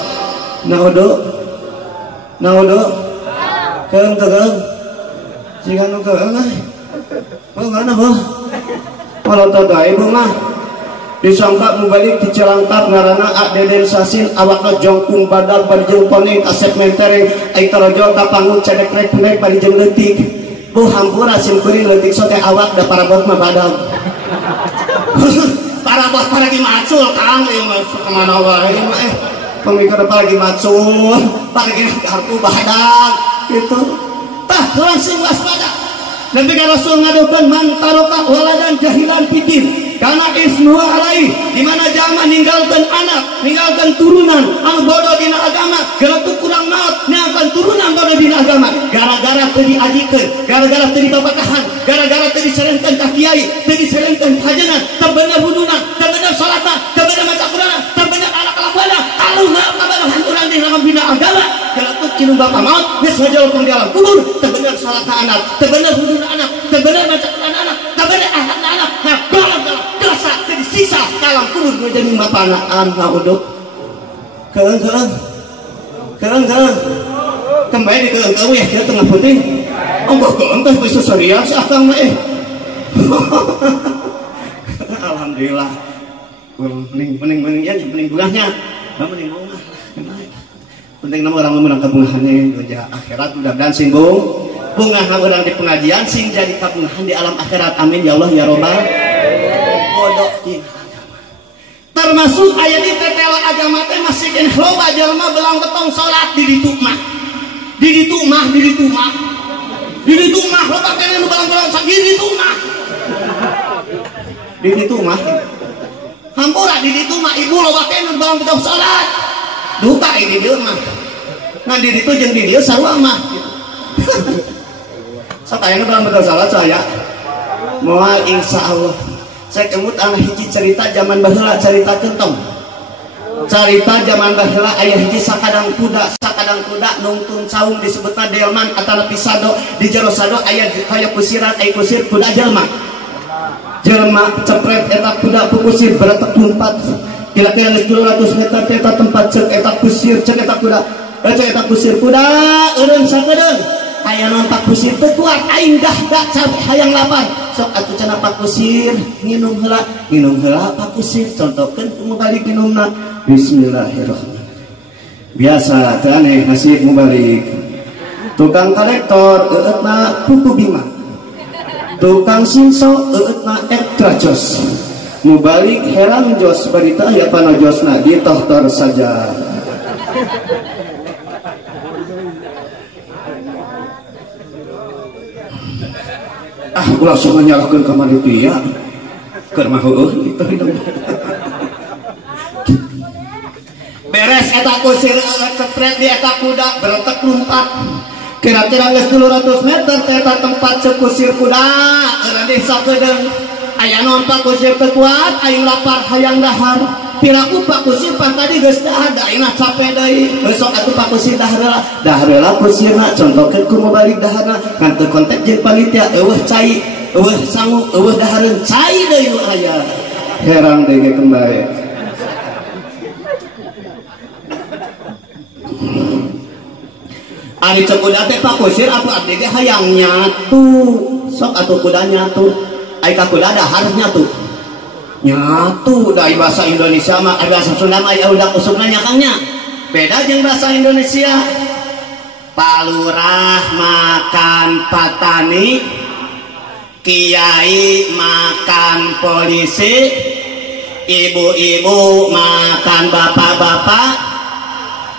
naodo keung teu keung siga nu keung oh ngana boh kalau tadai mah disangka mubalik dicelangkap ngarana Deden Sasin awakna jongkung badal barjeng poning asep mentereng ai tarojol ka panggung cedek rek barjeng leutik bu hampura sim kuring leutik sote awak da parabot mah badal parabot paragi macul kang ieu mah kemana wae mah pemikir paragi macul paragi harpu badal gitu tah langsung waspada Nabi Rasul ngadukeun man taroka waladan jahilan fitin karena ismu alai di mana jalma ninggalkeun anak ninggalkeun turunan anu bodoh dina agama geus kurang maot ninggalkeun turunan bodoh dina agama gara-gara teu diajikeun gara-gara teu dibabakahan gara-gara teu diserengkeun ka kiai teu diserengkeun hajeuna teu bener wuduna teu bener salatna teu bener maca Qur'anna teu bener anak kalakuana aluna kabarahan urang dina bina agama geus kinu bapa maot geus ngajolkeun di alam kubur teu bener salatna anak teu bener wuduna anak teu bener maca Qur'an anak teu bener akhlakna anak nah dosa tadi sisa dalam kubur gue jadi bapak anak uduk keeng kembali ke engkau ya dia tengah putih onggoh keeng teh bisa serius akang mah alhamdulillah mending ya mending bungahnya mending bungah penting nama orang memenang kebungahannya dunia akhirat udah dan simbung bunga orang di pengajian sing jadi kabungahan di alam akhirat amin ya Allah ya robbal bodoh dina agama termasuk ayat di tetela agama teh masih kena loba jalma belang betong salat di ditu mah loba kene nu belang-belang di ditu mah hampura di ditu mah ibu loba kene nu belang betong salat duka ini dia mah ngan di ditu jeung di dieu sarua mah sok aya nu belang betong salat saya moal insyaallah saya kemut anak hiji cerita zaman baheula cerita kentong cerita zaman baheula aya hiji sakadang kuda nungtun saung disebutna delman atana pisado di jero sado aya kaya kusiran aya kusir kuda jelma cepret eta kuda kusir beretek lumpat kira-kira 200 meter eta tempat cek eta kusir cek eta kuda cek eta kusir kuda eureun sakedeung aya naon pak kusir teu kuat aing dah hayang lapan sok atuh cenah pak kusir nginum heula pak kusir contohkeun kumaha balik minumna bismillahirrahmanirrahim biasa teh aneh nasib mubalik tukang kolektor eutna pupu bima tukang sinso eutna ekstra jos mubalik herang jos barita aya panojosna ditohtor saja ulah sok nyalahkeun ka panitia keur mah heueuh kitu beres eta kusir cepret di eta kuda beretek lumpat kira-kira geus 200 meter eta tempat kusir kuda eureun sakedeung aya naon pak kusir teu kuat aing lapar hayang dahar piraku pak kusir pan tadi geus dahar da aing capek deui besok atuh pak kusir dahar heula kusirna contohkeun kumaha balik daharna kan teu kontak jeung panitia eueuh cai eueuh sangu eueuh dahareun cai deui nu aya herang deui kembali ari cek kuda teh pak kusir atuh abdi ge hayang nyatu sok atuh kuda nyatu ai ka kuda dahar nyatu dari bahasa Indonesia mah bahasa Sunda mah aya udah usupna nyakangnya beda jeung bahasa Indonesia palurah makan patani kiai makan polisi ibu-ibu makan bapak-bapak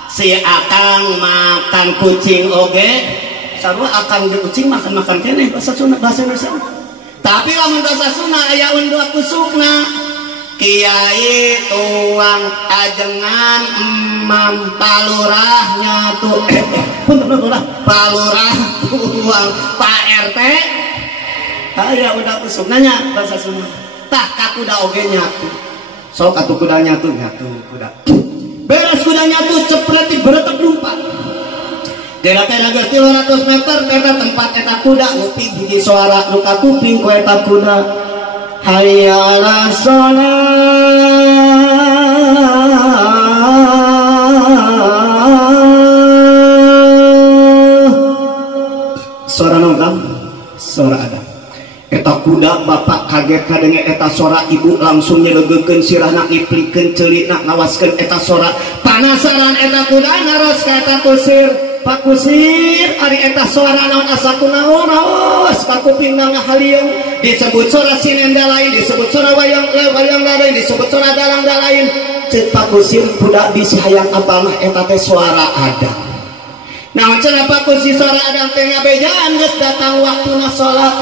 si akang makan kucing oge sarua akang jeung kucing makan keneh bahasa Sunda bahasa Indonesia tapi lamun bahasa Sunda aya undua kusukna kiai tuang ajengan emam palurahnya tuh palurah tuang Pak RT aya udah kusukna nya bahasa Sunda tah ka kuda oge nyatu sok atuh kuda nyatu kuda beres kuda nyatu cepret beretek lumpat kira-kira 200 meter eta tempat eta kuda nguping hiji suara nu kapuping ku eta kuda hayya 'alas shalah suara naon suara ada eta kuda bapak kaget kadenge eta sora ibu langsung nyelegekeun sirahna iplikeun ceulina ngawaskeun eta sora panasaran eta kuda naros ka eta kusir Pak Kusir ari eta suara naon asa kunaon raos ka kupingna ngahaliung disebut suara sinenda lain disebut suara wayang lain disebut suara dalang lain ceuk Pak Kusir budak bisi hayang apal mah eta teh suara ada naon cenah Pak Kusir suara ada teh ngabejaan geus datang waktuna salat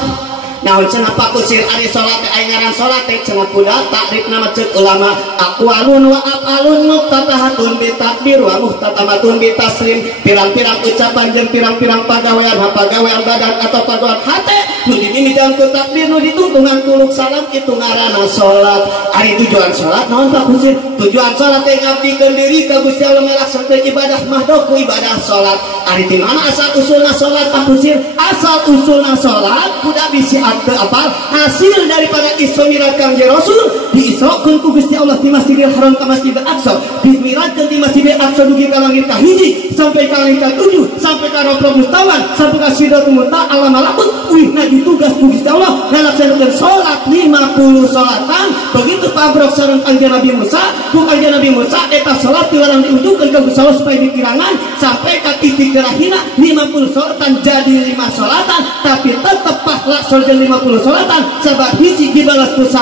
naon cenah Pak Kusir ari salat teh aya ngaran salat teh cenah budak takrifna mah ceuk ulama aqwalun wa af'alun muftatahatun bi takbir wa muhtatamatun bi taslim pirang-pirang ucapan jeung pirang-pirang pagawean hapagawean badan atau pagawean hate nu dimimitian ku takbir nu ditungtungan tuluk salam itu ngaranna salat ari tujuan salat naon Pak Kusir tujuan salat teh ngabdikeun diri ka Gusti Allah melaksanakeun ibadah mahdoh ku ibadah salat ari ti mana asal usulna salat Pak Kusir asal usulna salat kuda bisi atau apa hasil daripada Isra Mi'raj Kangjeng Rasul diisrokeun ku Gusti Allah di Masjidil Haram ka Masjidil Aqsa dimirajkeun di Masjidil Aqsa dugi ka langit kahiji sampai ka langit ka-7 sampai ka Rabbul Mustawan sampai ka Sidratul Muntaha alam malakut uihna ditugas ku Gusti Allah ngalaksanakeun salat 50 salatan begitu pabrok sareng Kangjeng Nabi Musa ku Kangjeng Nabi Musa eta salat dilarang diujukeun ka Gusti Allah supaya dikirangan sampai ka titik terakhirna 50 salatan jadi 5 salatan tapi tetep pahala surga 50 salatan sebab hiji dibalas ku 10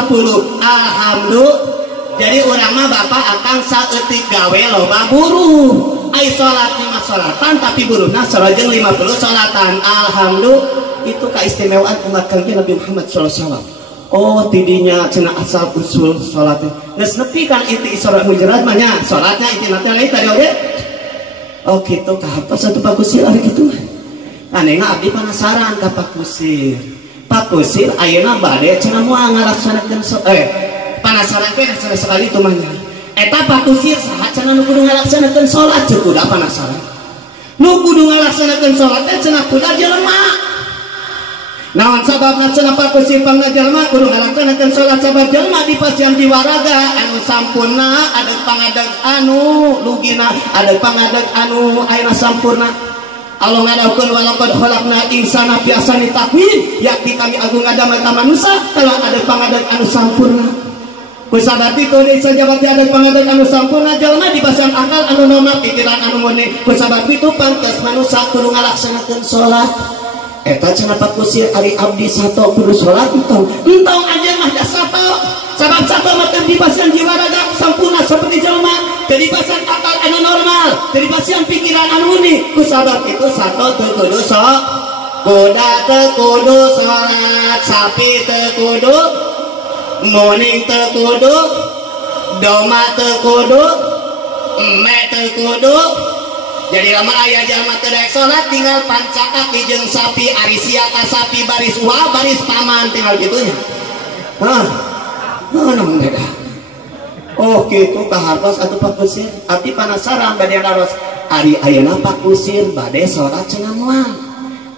alhamdulillah jadi urang mah bapak akang saeutik gawe loba buruh ai salat 5 salatan tapi buruhna sarojeng 50 salatan alhamdulillah itu keistimewaan umat Kangjeng Nabi Muhammad sallallahu alaihi wasallam oh tidinya cenah asal usul salat geus nepi kan inti Isra Mi'raj mah nya salatnya inti nanti lain tadi oge oh kitu kahartos satu Pak Kusir ari kitu anehna abdi penasaran ka Pak Kusir Pak Kusir ayeuna bade cenah moal ngalaksanakeun panasaran teh cenah sekali itu mah nya eta Pak Kusir saha cenah nu kudu ngalaksanakeun salat ceuk kuda penasaran nu kudu ngalaksanakeun salat teh cenah kuda jelema naon sababna cenah Pak Kusir pangna jelema kudu ngalaksanakeun salat sabab jelema dipasian di waraga anu sampurna adeg pangadeg anu lugina adeg pangadeg anu ayeuna sampurna Allah ngadaukeun walaqad khalaqna insana fi ahsani taqwim yakti kami agung ngadamel ka manusia kalau ada pangadeg anu sampurna ku sabab itu deui sajabat ada pangadeg anu sampurna jalma dipasang akal anu normal pikiran anu murni ku sabab itu pantes manusia kudu ngalaksanakeun salat eta cenah Pak Kusir ari abdi sato kudu salat entong aja mah da sato sabab sato mah teu dipasang jiwa raga sampurna seperti jalma jadi pasang akal anu normal jadi pasang pikiran anu murni ku sabab itu sato teu kudu sok kuda teu kudu salat sapi teu kudu muning teu kudu doma teu kudu eme teu kudu jadi lama aya jalma teu daek salat tinggal panca kaki jeung sapi ari sia ka sapi baris ulah baris paman tinggal kitu nya naon mereka oh gitu kahartos atuh Pak Kusir abdi penasaran bade naros ari ayeuna Pak Kusir bade salat cenah moal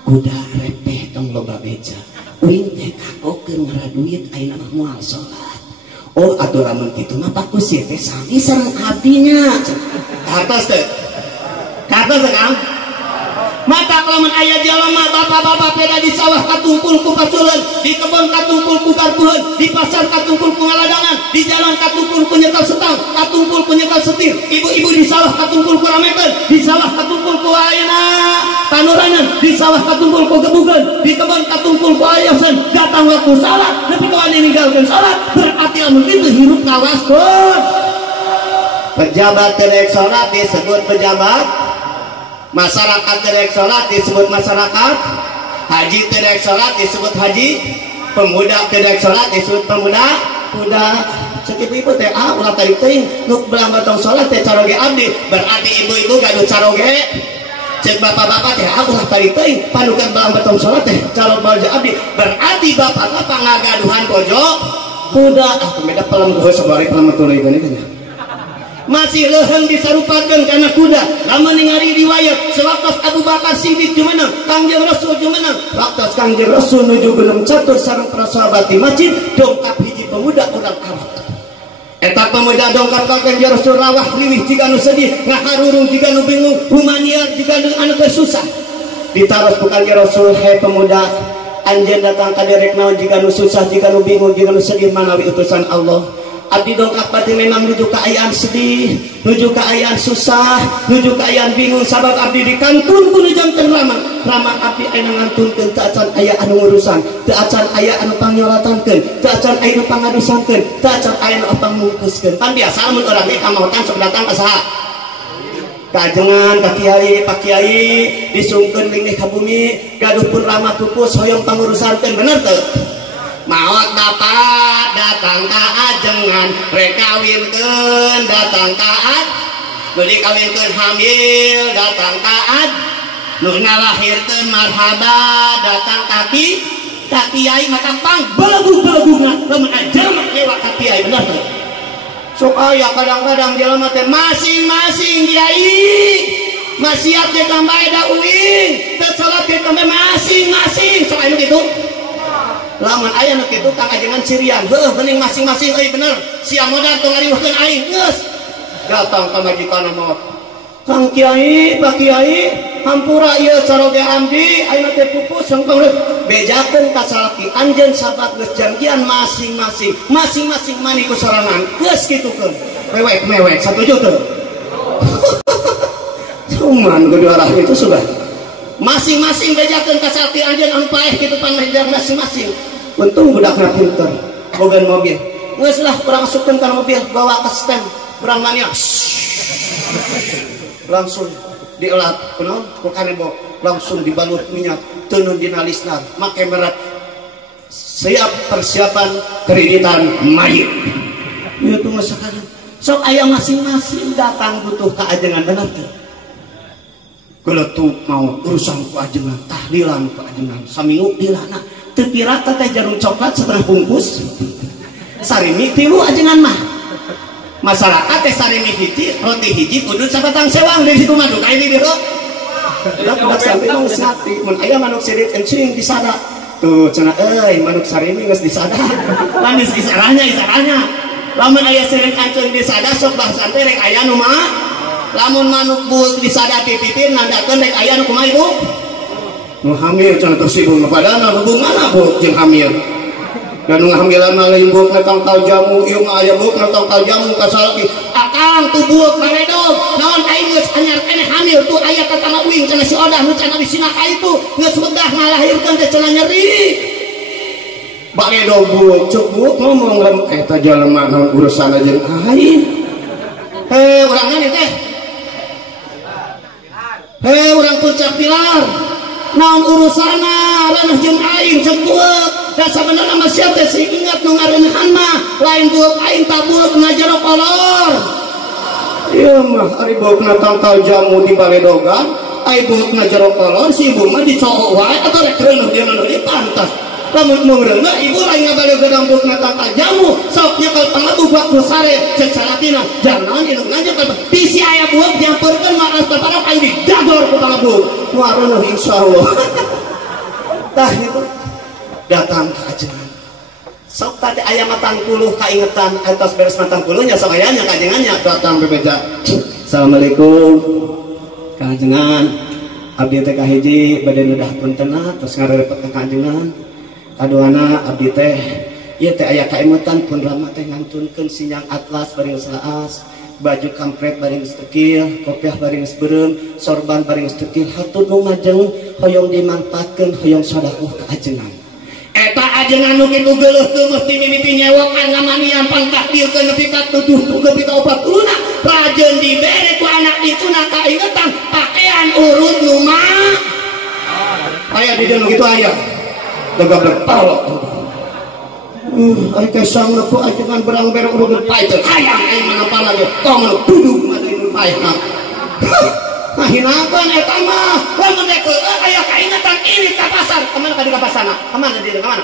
kuda repeh tong loba beja uing teh kagokeun ngaraduit ayeuna mah moal salat oh atuh lamun kitu mah Pak Kusir teh sami sareng abdinya kahartos teh kahartos Kang mata lamun aya jalema bapak-bapak peda di sawah katumpul ku paculeun di kebon katumpul ku parpuheun di pasar katumpul ku ngaladangan di jalan katumpul ku nyetel setang katumpul ku nyetel setir ibu-ibu di sawah katumpul ku ramekeun di sawah katumpul ku ayeuna tanuranan di sawah katumpul ku gebugeun di kebon katumpul ku ayosan datang waktu salat nepi ka wani ninggalkeun salat berarti lamun kitu hirup ngawaskeun pejabat teu daek salat disebut pejabat masyarakat terek salat disebut masyarakat haji terek salat disebut haji pemuda terek salat disebut pemuda muda cek ibu teh ulah tadi teuing nu belang batong salat teh caroge abdi berarti ibu-ibu gaduh caroge cek bapak-bapak teh ulah tadi teuing panukeun belang batong salat teh caroge bojo abdi berarti bapak-bapak ngagaduhan bojo muda beda pelem geus sabari pelem tuluy geuning nya masih leuheung disarupakeun kana kuda lamun ningali riwayat sewaktu Abu Bakar Siddiq jumeneng Kangjeng Rasul jumeneng waktu Kangjeng Rasul nuju gunung catur sareng para sahabat di masjid dongkap hiji pemuda urang Arab eta pemuda dongkap ka Kangjeng Rasul rawah riwih jiga nu sedih ngaharurung jiga nu bingung humaniar jiga nu anu teu susah ditaros ku Kangjeng Rasul he pemuda anjeun datang ka derek naon jika nu susah jika nu bingung jika nu sedih manawi utusan Allah. Abdi dongkap bati memang nuju keayaan sedih, nuju keayaan susah, nuju keayaan bingung sabab abdi dikantun ku janten rama abdi aya ngantunkeun teu acan aya anu ngurusan, teu acan aya anu pangyolatankeun, teu acan aya anu pangadusankeun, teu acan aya anu pangmungkuskeun. Pan biasa mun urang ge kamotan sok datang ka saha? Kajengan ka kiai, pak kiai disungkeun lingih ka bumi, gaduh pun rama pupus hoyong pangurusankeun bener teu? Maot bapak datang ka ajengan rekawinkeun datang ka ad nu dikawinkeun hamil datang ka ad nu ngalahirkeun marhaba datang ka kiai maka pang belegu-beleguna lamun ajar mah ewa ka kiai bener teh sok aya kadang-kadang jelema teh masing-masing kiai masiat ge kambae da uing teu salat ge kambae masing-masing sok aya kitu. Lamun aya nu kitu kang ajengan cirian heuh geuning masing-masing euy bener sia modal tong ngariweuhkeun aing geus datang ka majikanna mah Kang Kiai Pak Kiai hampura ieu caroge abdi ayeuna teh pupus sangkong bejakeun ka salaki anjeun sabat geus janjian masing-masing mani ku sorangan geus kitukeun mewek satuju teu cuman kudu arah itu sudah masing-masing bejakeun ka salaki anjeun anu paeh kitu pan masing-masing. Untung budakna pinter, bogan mobil. Geus lah urang masukkeun ka mobil, bawa ke stand, urang mania. Langsung dielat, kunaon? Ku kanebo, langsung dibalut minyak, teunun dina lisnar, make merat. Siap persiapan kreditan mayit. Ieu tuh masakan. Sok aya masing-masing datang butuh ka ajengan bener teu? Geletuk mau urusan ku ajengan, tahlilan ku ajengan, saminggu dilana. Pirata teh jarum coklat setengah bungkus sarimi tilu ajengan mah masyarakat teh sarimi hiji roti hiji kudu sabatang sewang dari situ madu kayak ini biro udah sampai nang sati mun aya manuk sirit encing disada tuh cenah euy manuk sarimi geus disada lan isaranya lamun aya sirit encing disada sok bahasan teh rek aya nu mah lamun manuk bul disada pipitin nandakeun rek aya nu kumaha ibu nu hamil cenah tersibuk padahal hubunganna buk jeung hamil dan nu hamilan mah lain buk tangkal jamu ieu mah aya buk tangkal jamu ka salaki akang tu buk paredog naon aing geus anyar keneh hamil tuh aya ka tangga uing cenah si odah nu cenah bisina ka itu geus wedah ngalahirkeun teh cenah nyeri baredog buk ceuk buk ngomong lem eta jalema naon urusan jeung aing urang nani teh urang puncak pilar naon urusana ranah jeung aing ceuk da sabenerna mah sia teh sing ingat nu ngarenahan mah lain buuk aing tabuk ngajero kolor ieu mah ari buukna tangkal jamu di baledogan ai buuk ngajero kolor si ibu mah dicokok wae atuh rek reuneuh dia nu dipantas lamun meureunna ibu lain ngabaledogan buukna tangkal jamu sok nyekel pangabu buat ku sare ceuk salatina jangan induk ngajak bisi aya buuk nyampeurkeun mah asal aing dijagor ku pangabu wareuh insyaallah tah itu datang ke ajengan sok tadi aya matang puluh kaingetan atas beres matang puluhnya sok aya nya kajengannya datang bebeja assalamualaikum kajengan abdi teh kahiji bade nudah puntenna terus ngarepet ka kajengan kaduana abdi teh ieu teh aya kaingetan pun rama teh ngantunkeun sinyang atlas bari geus laas baju kampret bari geus tekil kopiah bari geus beureum sorban bari geus tekil hatur nu ngajeng hoyong dimanfaatkeun hoyong sedekah ka ajengan eta ajengan nu kitu geuleuh teu mesti mimiti nyewokan ngamanian pangtakdirkeun nepi ka 70 nepi ka 40 rajeun dibere ku anak dituna kaingetan pakaian urut nu mah aya di dieu kitu aya gablek palok ay kesang na po ay dengan berang-berang urut paiten ayang ay manapala ge tong nu duduk mah nu paitna hinakan eta mah lamun dek aya kaingatan ini ka pasar kemana ka di pasarna kemana di kemana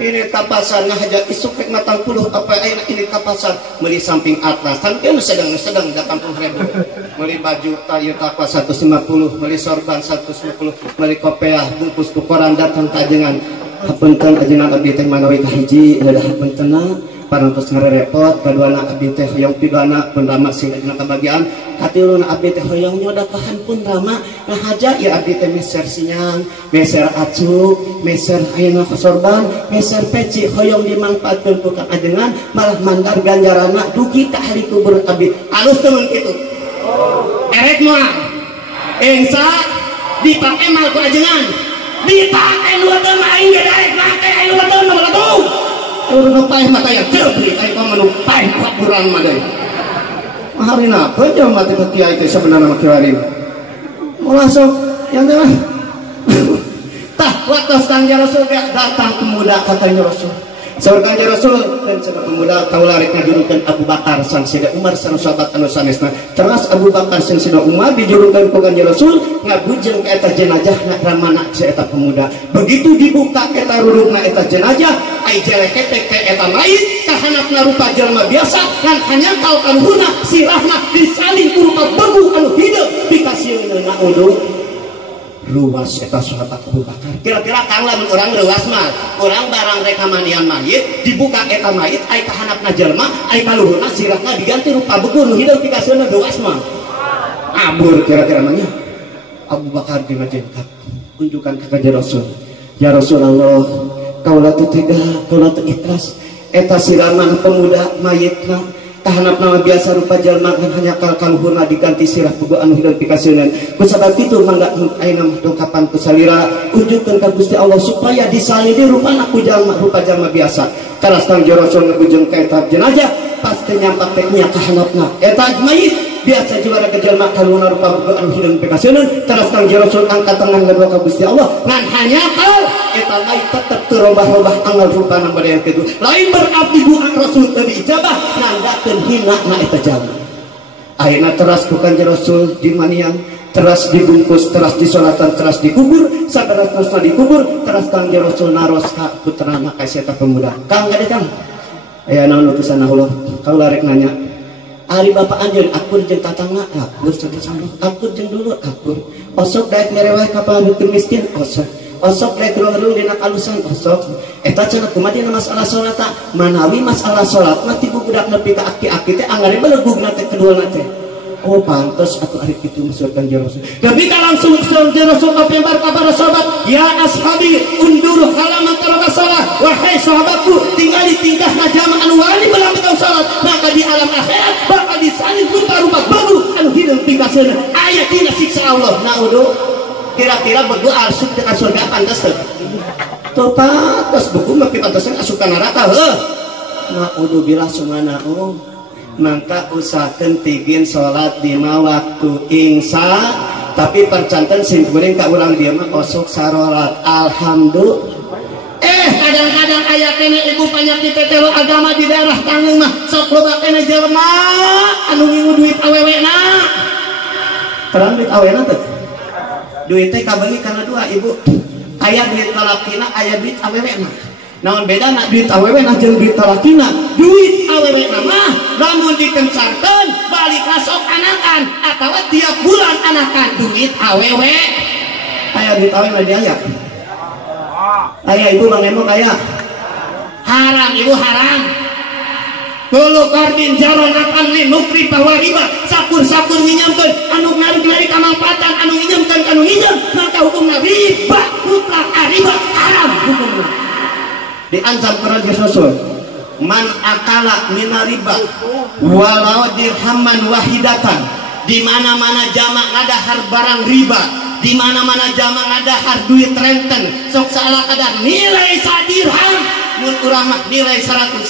ini ka pasar ngahaja isuk rek matang puluh apa aya ini ka pasar meuli samping atlas sampeun sedang 80.000 meuli baju tayeu takwa 150 meuli sorban 150 meuli kopiah bungkus ku koran datang ka ajengan hapunten ajengan abdi teh manawi ka hiji udah hapuntenna parantos ngarerepot kaduana abdi teh hoyong pidana pun rama sing dina kabagian katiluna abdi teh hoyong nyodapahan pun rama ngahaja ya abdi teh meser sinyang meser acuk meser ayeuna sorban meser peci hoyong dimangpaatkeun ku kang ajengan malah mandar ganjarana dugi ka ahli kubur abdi alus temen kitu erek moal engsa dipake mal ku ajengan dipake nu teu main ge daek make anu teu nu batuh urang paeh mata ya ceupri ai pamanu paeh kuat urang mah deui harina apa jelema teh kiai teh sebenarnya kiai ulah sok yang teh tah waktu Kanjeng Rasul datang pemuda ka Kanjeng Rasul saur Kanjeng Rasul dan sahabat pemuda kaula rek ngajurukeun Abu Bakar sang Sida Umar sang sahabat anu sanesna terus Abu Bakar sang Sida Umar dijurukeun ku Kanjeng Rasul ngabujeng ka eta jenazah na ramana si eta pemuda begitu dibuka eta rurugna eta jenazah ai jelekete ke eta mayit kahanapna rupa jelema biasa kan hanya kal kaluhuna sirahna disalin ku rupa begu anu hideung dikasieun na uduk luas eta sahabat Abu Bakar kira-kira kang lamun urang luas mah urang barang rek kamanian mayit dibuka eta mayit ai kahanapna jelema ai kaluhurna sirahna diganti rupa begu nu hideung dikasieun luas mah abur kira-kira mah nya Abu Bakar dimajengkat unjukan ka Kanjeng Rasul ya Rasulullah kaula teu tega kaula teu ikhlas eta siraman pemuda mayitna tahanapna biasa rupa jalma hanya kaluhurna diganti sirah pugu anu hideung pikaseunan kusabab kitu mangga ayeuna mah dongkapan ku salira unjukkeun ka Gusti Allah supaya disalidi rupana ku jalma rupa jalma biasa taras Kanjeng Rasul ngabujeng ka eta jenazah pasti nyampak teh nya kahanapna eta mayit biasa juara kejelma kaluna rupa buku anu hideung pikaseunan taras Kanjeng Rasul angkat tangan ngadua ka Gusti Allah ngan hanya kal eta mayit tetep teu robah-robah anggal rupana bade kitu lain berarti doa Rasul teu diijabah nandakeun hina na eta jalma ayeuna teras ku Kanjeng Rasul dimanian teras dibungkus teras disolatan teras dikubur sabaraha terus dikubur teras Kanjeng Rasul naros ka putrana ka eta pemuda kang gade kang aya naon utusan Allah kaula rek nanya ari bapak anjeun akur jeung tatangna akur satisambung akur jeung dulur akur osok daek mereweh ka paneukeun miskin osok daek rung-rung dina kalusan osok eta cenah kumaha dina masalah salat manawi masalah salat mah ti budak nepi ka aki-aki teh angare belegugna teh keduana teh oh pantes atuh ari kitu maksud Kanjeng Rasul tapi langsung Kanjeng Rasul kabar kepada sahabat ya ashabi unduru halaman taraka salat wahai sahabatku tinggali tingkahna jamaah anu wali melambatkan salat maka di alam akhirat bakal disalin rupa-rupa baru anu hideung pikaseunan aya dina siksa Allah naudu kira-kira berdoa asup ke surga pantes teu teu pantes buku mah pantesan asup ka neraka heuh naudu billah sumana maka usahakeun tigin salat dina waktu insya tapi percanten sim kuring ka urang dieu mah osok sarolat alhamdulillah kadang-kadang aya kene ibu panyakit tetelo agama di daerah Tangeung mah sok loba kene jelema anu ngingu duit awewena terang duit awewena teh duit teh kabeuli kana dua ibu aya duit lalakina aya duit awewena naon bedana duit awewena jeung duit lalakina duit awewena mah lamun dikencarkeun balik sok anakan atawa tiap bulan anakan duit awewe aya duit awewe di aya aya ibu Bang Emo aya haram ibu haram tulu kardin jaron akan linukri pawahibah sakur-sakur nginyamkeun anu ngarugi kamampatan anu nginyamkeun anu nginyam maka hukumna riba mutlak riba haram hukumna diancam Kanjeng Rasul man akala mina riba walau dirhaman wahidatan di mana-mana jamak ngadahar barang riba di mana-mana jamak ngadahar duit renten sok salah kadar nilai sadirham mun urang mah nilai 100.000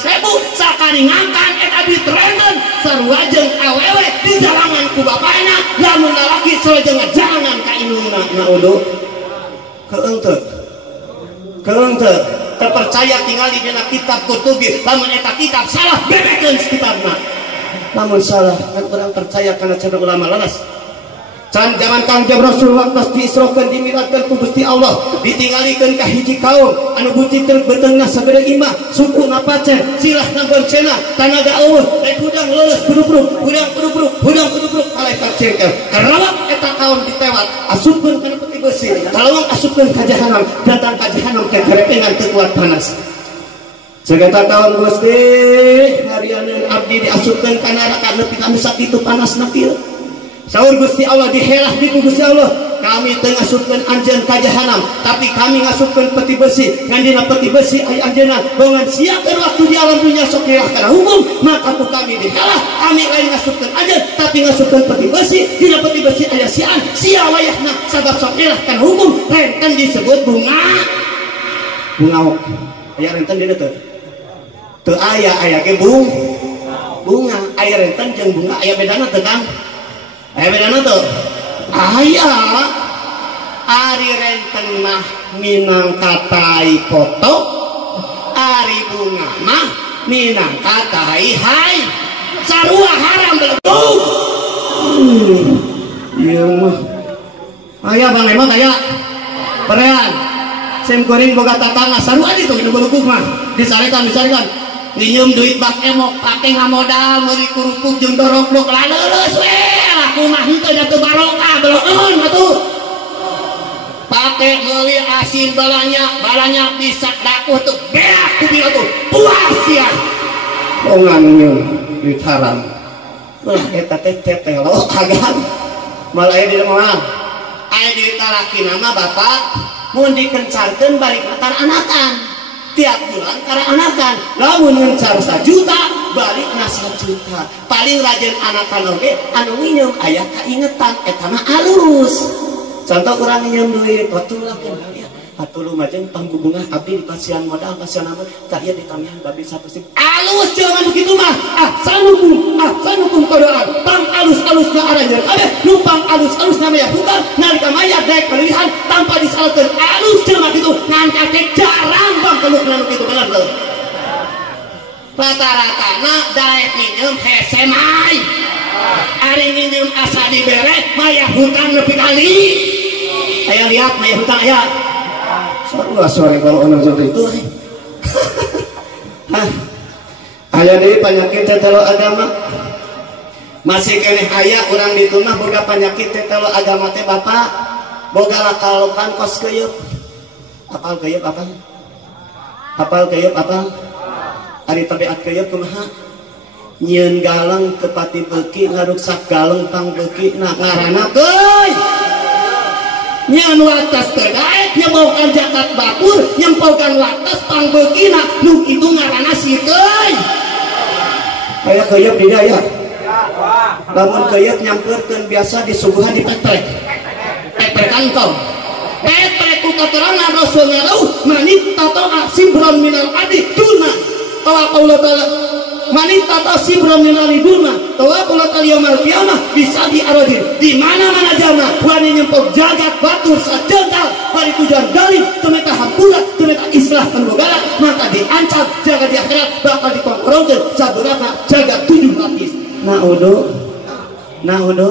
sakari ngangkan eta duit renten sarua jeung awewe di jalangan ku bapana lamun lalaki sarua jangan ka indungna naudu keung teu terpercaya tinggal di dalam kitab kutubi lamun eta kitab salah bebekeun kitabna lamun salah kan urang percaya kana cara ulama laras can zaman Kanjeng Rasul waktu diisrokeun dimiratkeun ku Gusti Allah ditinggalikeun ka hiji kaum anu bucik beutengna sagede imah suku napacen silah namboncena tanaga eueuh rek hudang leuleus hudang kudubruk malaikat cengkel karawak eta kaum ditewat asupkeun kana peti besi kalawang asupkeun ka jahanam datang ka jahanam teh kerepengan teu kuat panas sageta kaum Gusti abdi diasupkeun ka neraka nepi ka sakitu panasna kieu. Saur Gusti Allah dihelah di Gusti Allah, kami teu ngasupkeun anjeun ka jahanam, tapi kami ngasupkeun peti besi, ngan dina peti besi aya anjeunna gongan sia keur waktu di alam dunya sok helah kana hukum, maka tu kami dihelah, kami lain ngasupkeun anjeun tapi ngasupkeun peti besi, dina peti besi aya sian, sia wayahna sabab sok helah kana hukum, renten disebut bunga. Bunga aya renten dina teu? Teu aya ge bunga, aya renten jeung bunga aya bedana teu Kang? Aya bedana tuh. Aya ari renten mah minangka tai foto, ari bunga mah minangka tai hai. Sarua haram belum. Ieu mah aya Bang Emot aya. Perean. Sim kuring boga tatangga sarua di tuh nu beulukuk mah. Disarekan. Nginjem duit Bang Emot pake ngamodal meuli kurupuk jeung dorok-dorok laleus we. Kumah henteu da teu barokah beloeun atuh. Pake meuli asin balanya bisa dakuh tuh beak ku bira tuh puas sia. Ongan duit haram. Lah eta teh tetelo agan. Mal aya di moal. Aya di talakina mah bapak mun dikencarkeun balik matar anakan. Tiap bulan karena anakan, lamun ngencar 1 juta balik na 1 juta. Paling rajin anakan oge anu nginjem aya kaingetan eta mah alus. Contoh urang nginjem duit batulah ya. Atuh mah jeung panggubungah abdi di pasian modal pasian nama tak ieu ditamihan babi 1 sip. Alus jangan begitu mah. Sanukum kodaan. Pang alus-alusna aranjeun. Nu pang alus-alusna maya hutang nalika maya daek pilihan tanpa disalahkeun. Alus jangan gitu ngan katek jarang bang kelukna nu kitu bener teu. Rata-ratana daek nginjem hese mai. Ari nginjem asa dibere maya hutang nepi kali. Aya lihat maya hutang aya. Sore kalau orang seperti itu aya deui panyakit tetelo agama masih keneh aya urang di rumah boga panyakit tetelo agama teh bapak boga lakalokan kos keuyeub apal keuyeub apa ari tabiat keuyeub kumaha nyieun galang tepati beuki ngaruksak galang pang beuki na ngaranna keuy nyan watas terdaek nyebaukan jakat batur nyempaukan watas pangbekina nu itu ngaranna sirkeun aya keuyeub di daya lamun keuyeub nyampeurkeun biasa disuguhan di petrek kantong petrek ku katerangan Rasulullah manit tato asibron minal adi tuna tawa Allah taala manit tato asibron minal iduna tawa Allah taala yaumil qiyamah bisa diarodin di mana-mana jalma wani nyempok jagat batur sajengkal bari tujuan dalih tumeta hampura tumeta islah penggala maka diancam jaga di akhirat bakal dikongkorongkeun sabeurana jaga 7 lapis. Nah udo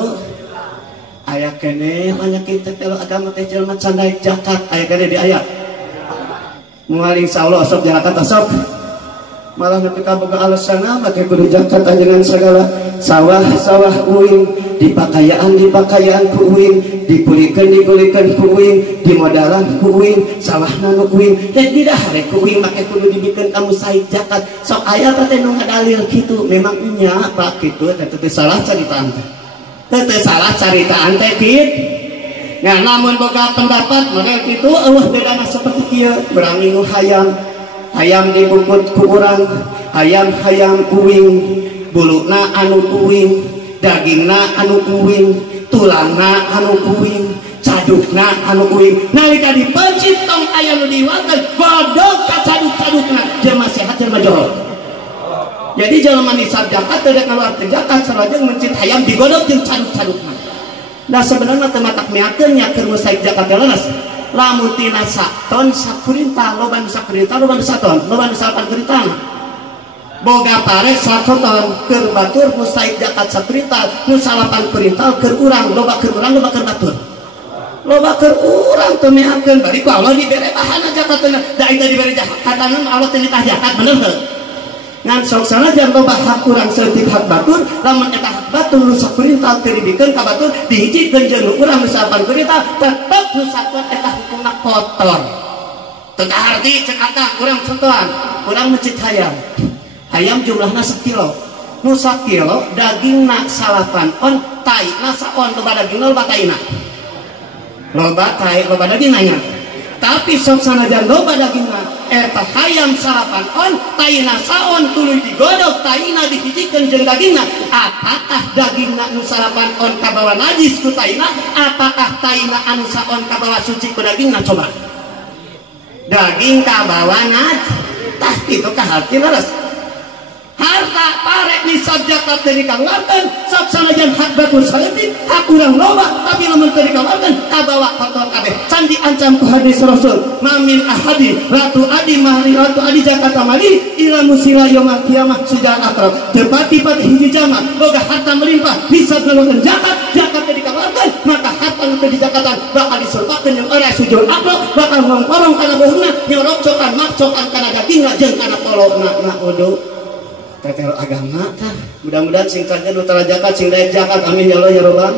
aya kene panyakit tetelo agama teh jelema can daek zakat aya kene di aya moal insyaallah sok zakat sok malah nepi ka boga alasana make kudu zakat anjeungan segala sawah uing dipakayaan ku uing dipulikeun ku uing dimodalan ku uing sawahna nu uing rek didahare ku uing make kudu dibikeun ka musaid zakat sok aya teh nu ngadalil kitu memang nya Pak kitu teh teu salah caritaan teh salah caritaan teh kitu. Nah namun boga pendapat model kitu eueuh bedana seperti kieu berangi nu hayam dibungkut ku urang hayam uing buluna anu uing dagingna anu uing tulangna anu uing cadukna anu uing nalika dipencit tong aya nu diwakeun godog ka caduk-cadukna jelema sehat jelema johor. Jadi jelema nisab zakat teu kaluar teh zakat sarojeng mencit hayam digodog jeung caduk-cadukna. Da sebenarnya teu matak meakeun nya keur musaik zakat leres. Lamun tina saton sakurintal loba nu sakurintal loba nu saton loba nu salapan kurintal boga pare 1 ton keur batur musaik zakat sakurintal nu salapan kurintal keur urang loba keur batur loba keur urang teu meakeun bari ku Allah dibere bahanna zakatna da eta dibere zakatna Allah teu ditah zakat bener teu ngan sok sanajan loba hak urang seutik hak batur lamun eta hak batur nu sakurintal keur dibikeun ka batur dihijikeun jeung urang nu salapan kurintal tetep nu sakuat eta hukumna kotor teu arti cek akang urang contohan urang mencit hayam jumlahna 1 kilo nu sakilo dagingna salapan on taina saon loba daging loba taina loba tai loba dagingna tapi sok sanajan loba dagingna eta hayam salapan on taina saon tuluy digodog taina dihijikeun jeung dagingna apakah dagingna nu salapan on kabawa najis ku taina apakah taina anu saon kabawa suci ku dagingna coba daging kabawa najis tah kitu kaharti leres harta parek ni sabjakat dari kaluarkan sok sanajan hak batur saliti hak urang loba tapi lamun teu dikaluarkan kabawa kotor kabeh candi ancam ku hadis rasul mamin ahadi ratu adi mahri ratu adi jakata mali ila musila yaumil kiamah sujan akrab tepati-pati hiji jama boga harta melimpah bisa ngeluarkeun zakat teu dikaluarkan maka harta nu teu dijakatan bakal disurpakeun jeung orang sujud akrab bakal ngongkorong kana bohongna nyorokcokan makcokan kana dagingna jeung kana polona na wudu tetelo agama tah mudah-mudahan singkatnya nu tara zakat sing daek zakat amin ya Allah ya Rabbal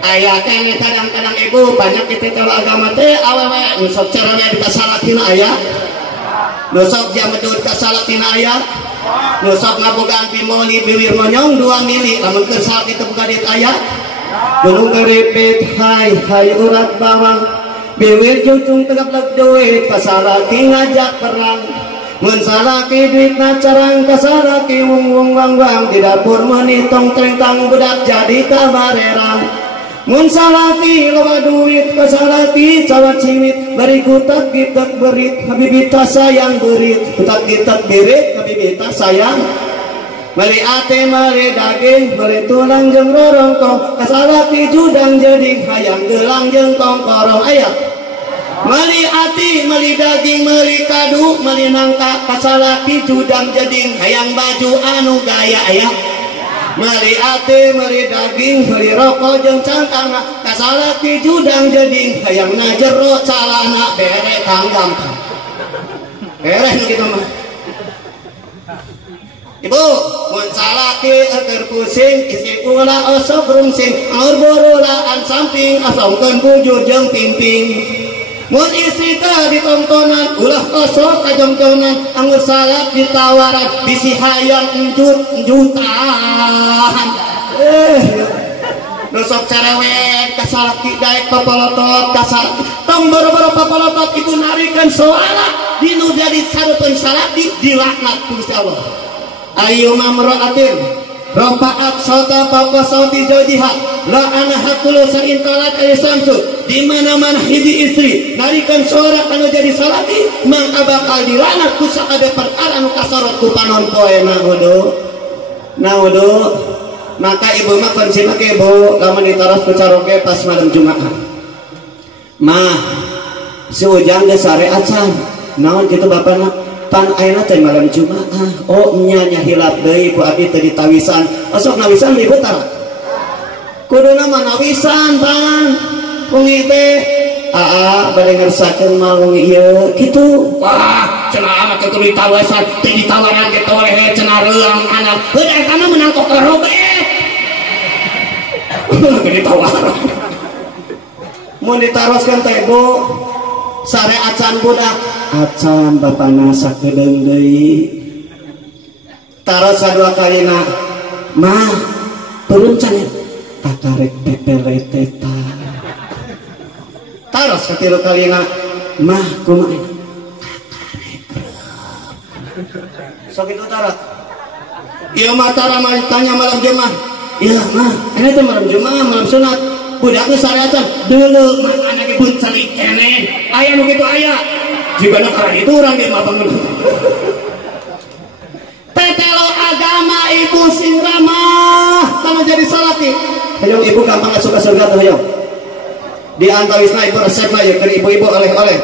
aya teh kadang-kadang ibu banyak di tetelo agama teh awewe nu sok cerewe di kasalatina aya nu sok jamedut kasalatina aya nu sok ngabogaan bimoli biwir monyong 2 mili lamun keur salat itu buka dit aya gunung keripit hai urat bawang biwir jutung tegap leg duit pasalaki ngajak perang mun salaki duitna carang kasalaki wung wang di dapur menitong trengtang budak jadi kabarerang mun salaki loba duit kasalaki cawat cimit bari kutak gitak berit habibita sayang berit kutak gitak berit habibita sayang mali ate mali daging mali tulang jeung rorongkong kasalaki judang jadi hayang gelang jeung tongkorong aya meli ati, meli daging, meli kadu, meli nangka kasalaki judang jeding hayang baju anu gaya aya meli ati, meli daging, meli rokok jeung cangkangna kasalaki judang jeding hayang najero calana bere tanggam bere nu kitu mah ibu mun salaki keur pusing isi ulah osok rungsing aur borulaan samping asongkeun bujur jeung pimping mun istri teh ditontonan ulah kosok kajongjonan anggur salak ditawaran bisi hayang jutaan dosok cerewet kasalaki daek papalotot kasalaki tong boro-boro papalotot itu narikan soala dinu jadi sarupeun salaki dilaknat Gusti Allah ayu mamraatin Rafa'at sota papa sauti jaujiha la anaha kullu sa'in talat al-samsu di mana-mana hiji istri narikan suara anu jadi salati mangka bakal dilaknat ku sakade perkara anu kasorot ku panon poe na wudu maka ibu mah konsina ke ibu lamun ditaros ku caroge pas malam Jumat mah si ujang geus sare acan naon kitu bapana pan ayeuna teh malam Jumat oh nya hilap deui ku abdi teu ditawisan osok nawisan ibu tara kuduna mah nawisan pan wengi teh bade ngersakeun mal wengi ieu kitu wah cenah mah kitu ditawisan teu ditawaran kitu we cenah reuang anak heuh eta mah menang kok robek ditawaran mun ditaroskeun teh ibu sare acan budak acan bapana sakedeung deui taros kadua kalina mah turun can takarek pepeleteta taros katilu kalina mah kumaha takarek sok itu taras ieu mah tara mah tanya malam Jumat iya mah ini teh malam Jumat malam sunat budaknya sare acan deuleu mah anake pun celik keneh aya nu kitu aya jika nak orang itu orang yang mabang tetelo agama ibu sing ramah kalau jadi salati hayong ibu gampang masuk ke surga tuh hayong di antawisna ibu resepna ya keur ibu-ibu oleh-oleh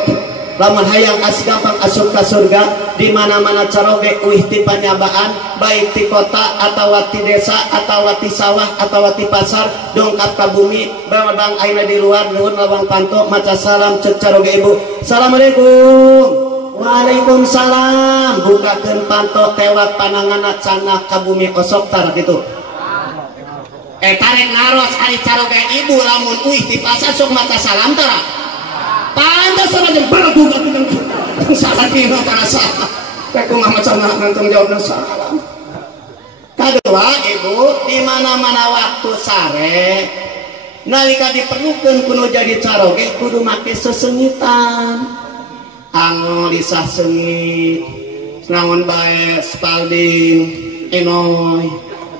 lamun hayang gampang asup ke surga di mana-mana caroge uih ti panyabaan baik di kota atau di desa atau di sawah atau di pasar dongkap ke bumi bawang aina di luar nuhun lawang panto maca salam cek caroge ibu assalamualaikum waalaikumsalam bukakeun panto tewat pananganna canah ka bumi osok tar kitu tarik naros ari caroge ibu lamun uih di pasar sok maca salam tara pantas sama jeung bergu gitu salah pina terasa kayak kumaha macan nantong jawabna salam Kadua ibu di mana-mana waktu sare nalika diperlukan kuno jadi caroge kudu make sesengitan anu lisah sengit naon bae spalding enoy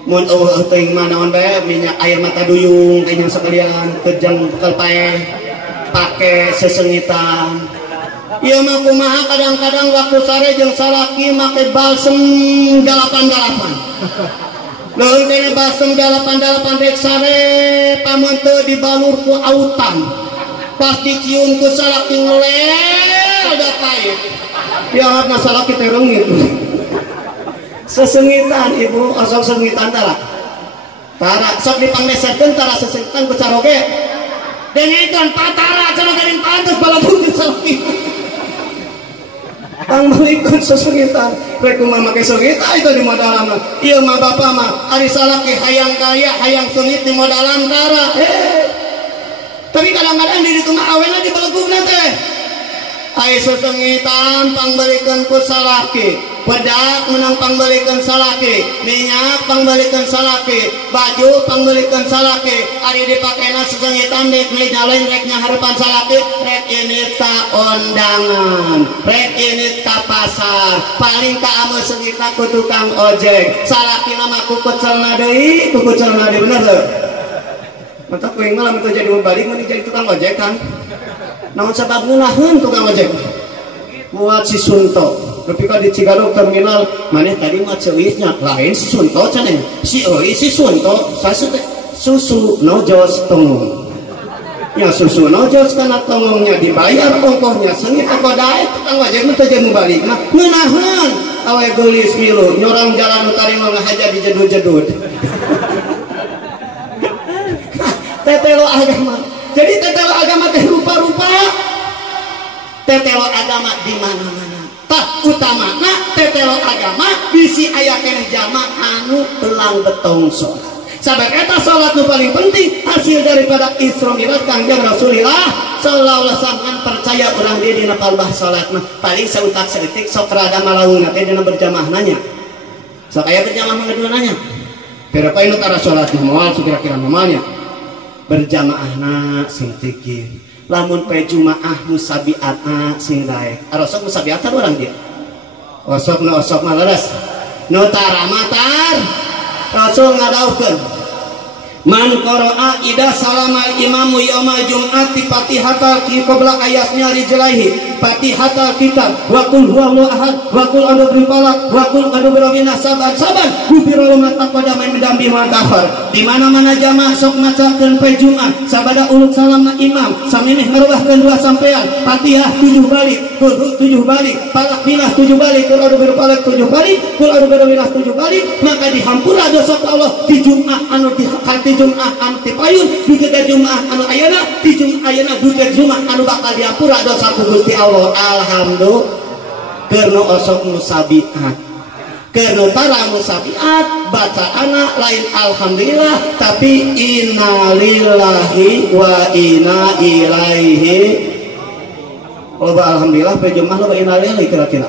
mun teuing mah naon bae minyak air mata duyung kayaknya sekalian kejang bekal pae pake sesengitan. Ieu mah kumaha kadang-kadang waktu sare jeung salaki make balsem 88. Lalu kena balsem 88 rek sare pamun teu dibalur ku autan. Pas dicium ku salaki ngelel da payet. Ya harna salaki teh reungit. Sesengitan ibu, osok sengitan tara. Tara sok dipanglesetkeun tara sesengitan ku caroge. Dengekeun patara cenah garing pantes balabukeun salaki. Pangbalikun sesengitan rek kumaha make sengitan itu di modalan ieu mah bapa mah ari salaki hayang kaya hayang sengit di modalan tara tapi kadang-kadang di ditu mah awena di belegugna teh aya sesengitan pangbalikeun ku salaki bedak menang pangbalikeun salaki minyak pangbalikeun salaki baju pangbalikeun salaki ari dipakena sesengitan dek nyalain rek nyaharepan salaki rek ini ta ondangan rek ini ta pasar paling ka ame sengitna ku tukang ojek salaki nama ku kucelna deui bener lho mantap kuing malam itu jadi membalik mun jadi tukang ojek kan naon sabab ngunaheun tukang ojek buat si Sunto tapi kalau di Cigadog terminal maneh tadi mah ceuisnya lain si Sunto cenah si euy si Sunto susu nojos tongong ya susu nojos kana tongongnya dibayar ongkohnya sengit apa dae tukang ojek mah teu jeung balik mah ngeunaheun awe geulis milu nyorang jalan utari mah ngahaja di jedud-jedud tetelo agama jadi tetelo agama teh rupa-rupa tetelo agama di mana-mana tak utamana tetelo agama bisi aya keneh jama anu telang betong sholat sabab eta sholat nu paling penting hasil daripada Isra Mi'raj Kangjeng Rasulullah sallallahu alaihi wasallam percaya urang dia dina palbah sholat mah paling sautak saeutik sok rada malaungna teh dina berjamaah nanya sok aya berjamaah ngedua nanya berapa inu tara sholat moal kira-kira normalnya berjamaahna sing tikir lamun pe jumaah musabiatna sing daek arosok musabiatan urang dia osok leres nu tara matar Rasul ngadaukeun man qara'a ida salamal imamu yaumal jum'ati fatihatal qabla ayasnya rijlaihi fatihatal kitab wa qul huwallahu ahad wa qul a'udzu birabbil wa qul a'udzu birabbin nas saban gubirul mata pada main medambi ma kafar di mana-mana jamaah sok macakeun poe Jumat sabada uluk salam imam samineh ngarubahkeun dua sampean Fatihah 7 balik qul 7 balik falaq binas 7 balik qul a'udzu birabbil 7 balik qul a'udzu birabbin nas 7 balik maka dihampura dosa Allah di Jumat anu di Jumat anu payun duke Jumat anu ayeuna di Jumat ayeuna duke Jumat anu bakal diampura dosa ku Gusti Allah alhamdulillah keur osok musabiat keur para musabiat baca anak lain alhamdulillah tapi innalillahi wa inna ilaihi loba alhamdulillah pe Jumat loba innalillahi kira-kira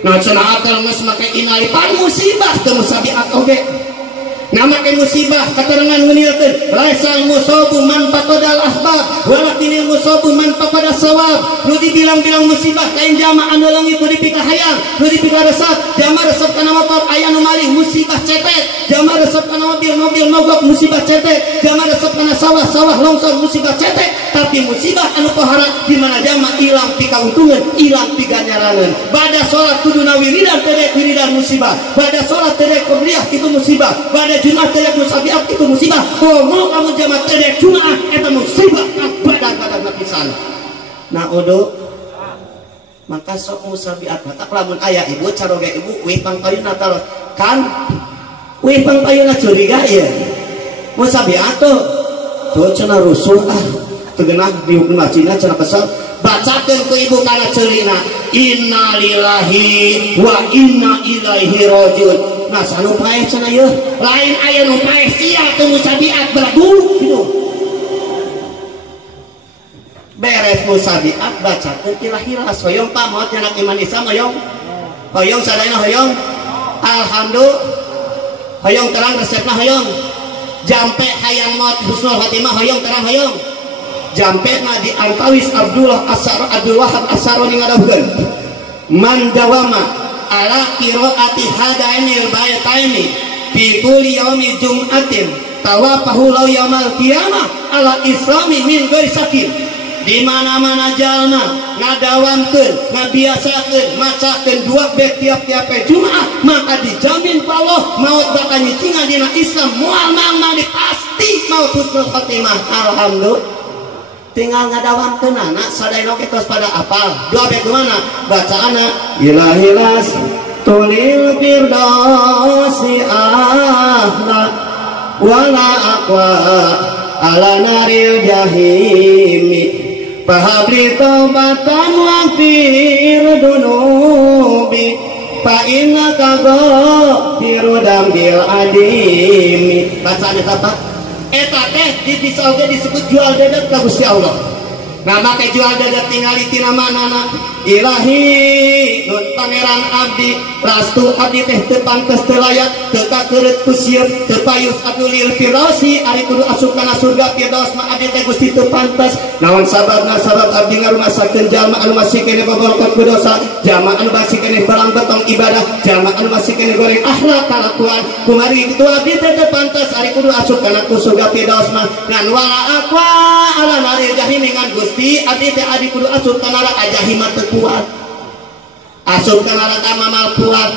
nah cenah akal geus make innalillahi pan musibah teu musabiat oge nama ke musibah keterangan ngeunilkeun laisal musabu man faqadal ahbab walakinil musabu man faqadas sawab nu dibilang-bilang musibah lain jama anu leungit nu dipikah hayang nu dipikah resep jama resep kana motor aya nu malih musibah cetek jama resep kana mobil mogok musibah cetek jama resep kana sawah longsor musibah cetek tapi musibah anu pohara di mana jama ilang ti kauntungan ilang ti ganjarangan bada salat kuduna wiridan teu wiridan musibah bada salat teu qobliyah itu musibah bada Jumat teh musabiat itu musibah komo kamu jamaah teh Jumat eta musibah badan-badan pisan nah odo maka sok musabiat tak lamun aya ibu caroge ibu wih pangpayuna taros kan wih pangpayuna curiga ya musabiat tuh cenah rusuh teu geunah di hukum macina cenah kesel bacakeun ku ibu kana ceulina innalillahi wa inna ilaihi rajiun nah sanu paeh cenah yeuh lain aya nu paeh sia teu musabiat beraduh kitu beres musabiat bacakeun ilah-ilah hoyong pamot nyanak iman Islam hoyong sadayana hoyong alhamdulillah hoyong terang resepna hoyong jampe hayang maut husnul khotimah hoyong terang hoyong jampe na di antawis Abdul Wahab Asaroni ngadawkeun man dawama ala qiraati hadainil baytaini fi kulli yaumi jum'atin tawafahu law yaumil qiyamah ala islami min ghairi sakin. Di mana-mana jalma ngadawamkeun ngabiasakeun macakeun dua bek tiap-tiap Jumat maka dijamin ku Allah maut bakal nyicingan dina Islam moal mang pasti maut husnul khotimah. Alhamdulillah tinggal ngadawamkeun anak sadayana oge tos pada apal dua bek mana bacaana ilahilas tulil firdausi ahla wala aqwa ala naril jahimi fahabli taubatan waghfir dunubi fa innaka ghafiru dambil adimi. Bacaan eta Pak eta teh bisa oge disebut jual dadat ka Gusti Allah. Nah make jual dadat tingali tina manana ilahi nun pangeran abdi rastu abdi teh teu pantes teu layak teu kakeureut ku sieun teu payus abdulil firdausi ari kudu asup kana surga firdaus mah abdi teh Gusti teu pantes. Naon sababna sabab abdi ngarumasakeun jalma anu masih keneh bobolkot ku dosa jalma anu masih keneh barang betong ibadah jalma anu masih keneh goreng akhlak kalakuan kumari kitu abdi teh teu pantes ari kudu asup kana ku surga firdaus mah ngan wala aqwa ala naril jahim ngan Gusti abdi teh adi kudu asup kana neraka jahim teu kuat asup ka neraka mamal kuat.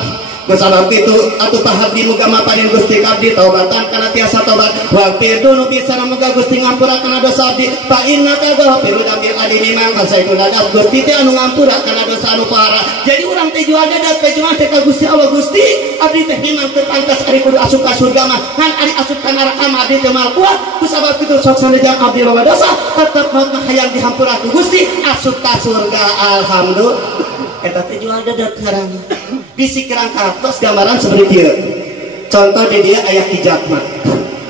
Bersabab itu atuh tahap di muga mapanin Gusti abdi taubatan kana tiasa tobat wa firdu bisa muga Gusti ngampura kana dosa abdi fa innaka ghafiru dambil adini mangka saetu dadat Gusti teh anu ngampura kana dosa anu parah. Jadi urang teh jual dadat teh cuma teh ka Gusti Allah Gusti abdi teh memang teu pantas ari kudu asup ka surga mah kan ari asup ka neraka mah abdi teh mal kuat. Kusabab itu sok sanajang abdi loba dosa tetep maut hayang dihampura ku Gusti asup ka surga. Alhamdulillah eta teh jual dadat ngaranna. Bisi kerang kartos gambaran seperti dia. Contoh di dia ayat hijabna.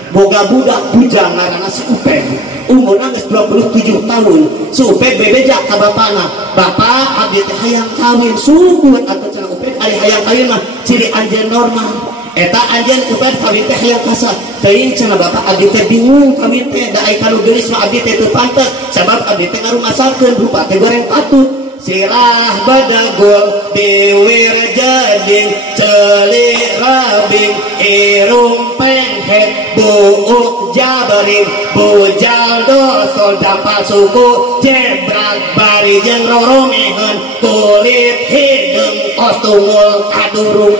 Boga budak bujang ngaranna si Uped. Umurna geus 27 tahun. Si Uped bebejak ka bapana. Bapak abdi teh hayang kawin sungguh atuh cenah Uped ari hayang kawin mah ciri anjeun normal. Eta anjeun Uped kawin teh hayang kasa. Teuing cenah bapak abdi teh bingung kawin teh da ai kanu geulis mah abdi teh teu pantes sabab abdi teh ngarumasakeun rupa teh goreng patut. Sirah badagul biwir jading celik rabing irung penghet buuk jabaring bujal dosol dampal suku jebrak bari jeung roromehen kulit hidung kostumul kadurung.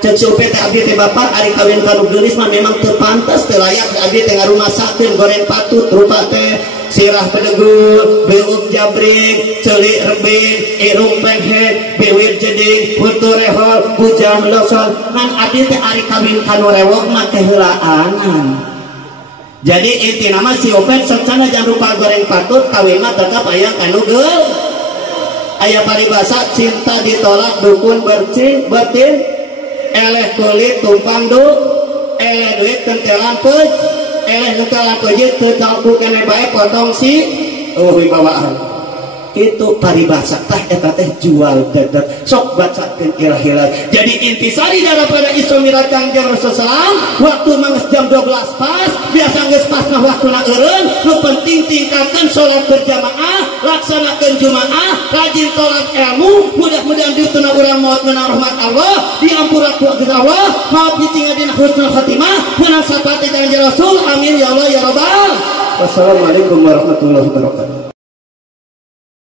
Cek supaya teh abdi teh bapak ari kawin kanu geulis mah memang teu pantes teu layak abdi teh ngarumasakeun goreng patut rupa teh sirah pedegul beuk jabring celik rebing irung penghet biwir jeding putu rehol bujang losol ngan abdi teh ari kawin kanu rewok mah teh heulaanan. Jadi inti nama si Uped sancana jangan rupa goreng patut kawin mah tetap aya kanu geul aya paribasa cinta ditolak dukun bercing batin eleh kulit tumpang du eleh duit kentelan peuj eleh nukalan peujeut teu calku keneh bae potong si wibawaan itu paribasa tah eta teh jual dadat sok bacakeun ilah-ilah. Jadi intisari daripada isu mirat Kangjeng Rasulullah waktu mangges jam 12 pas biasa geus pasna waktuna eureun nu penting tingkatkeun salat berjamaah laksanakeun jumaah rajin tolak ilmu mudah-mudahan dituna urang maot meunang rahmat Allah diampura ku Allah maot ditinggal dina husnul khotimah meunang sapate Kangjeng Rasul amin ya Allah ya rabbal. Wassalamualaikum warahmatullahi wabarakatuh.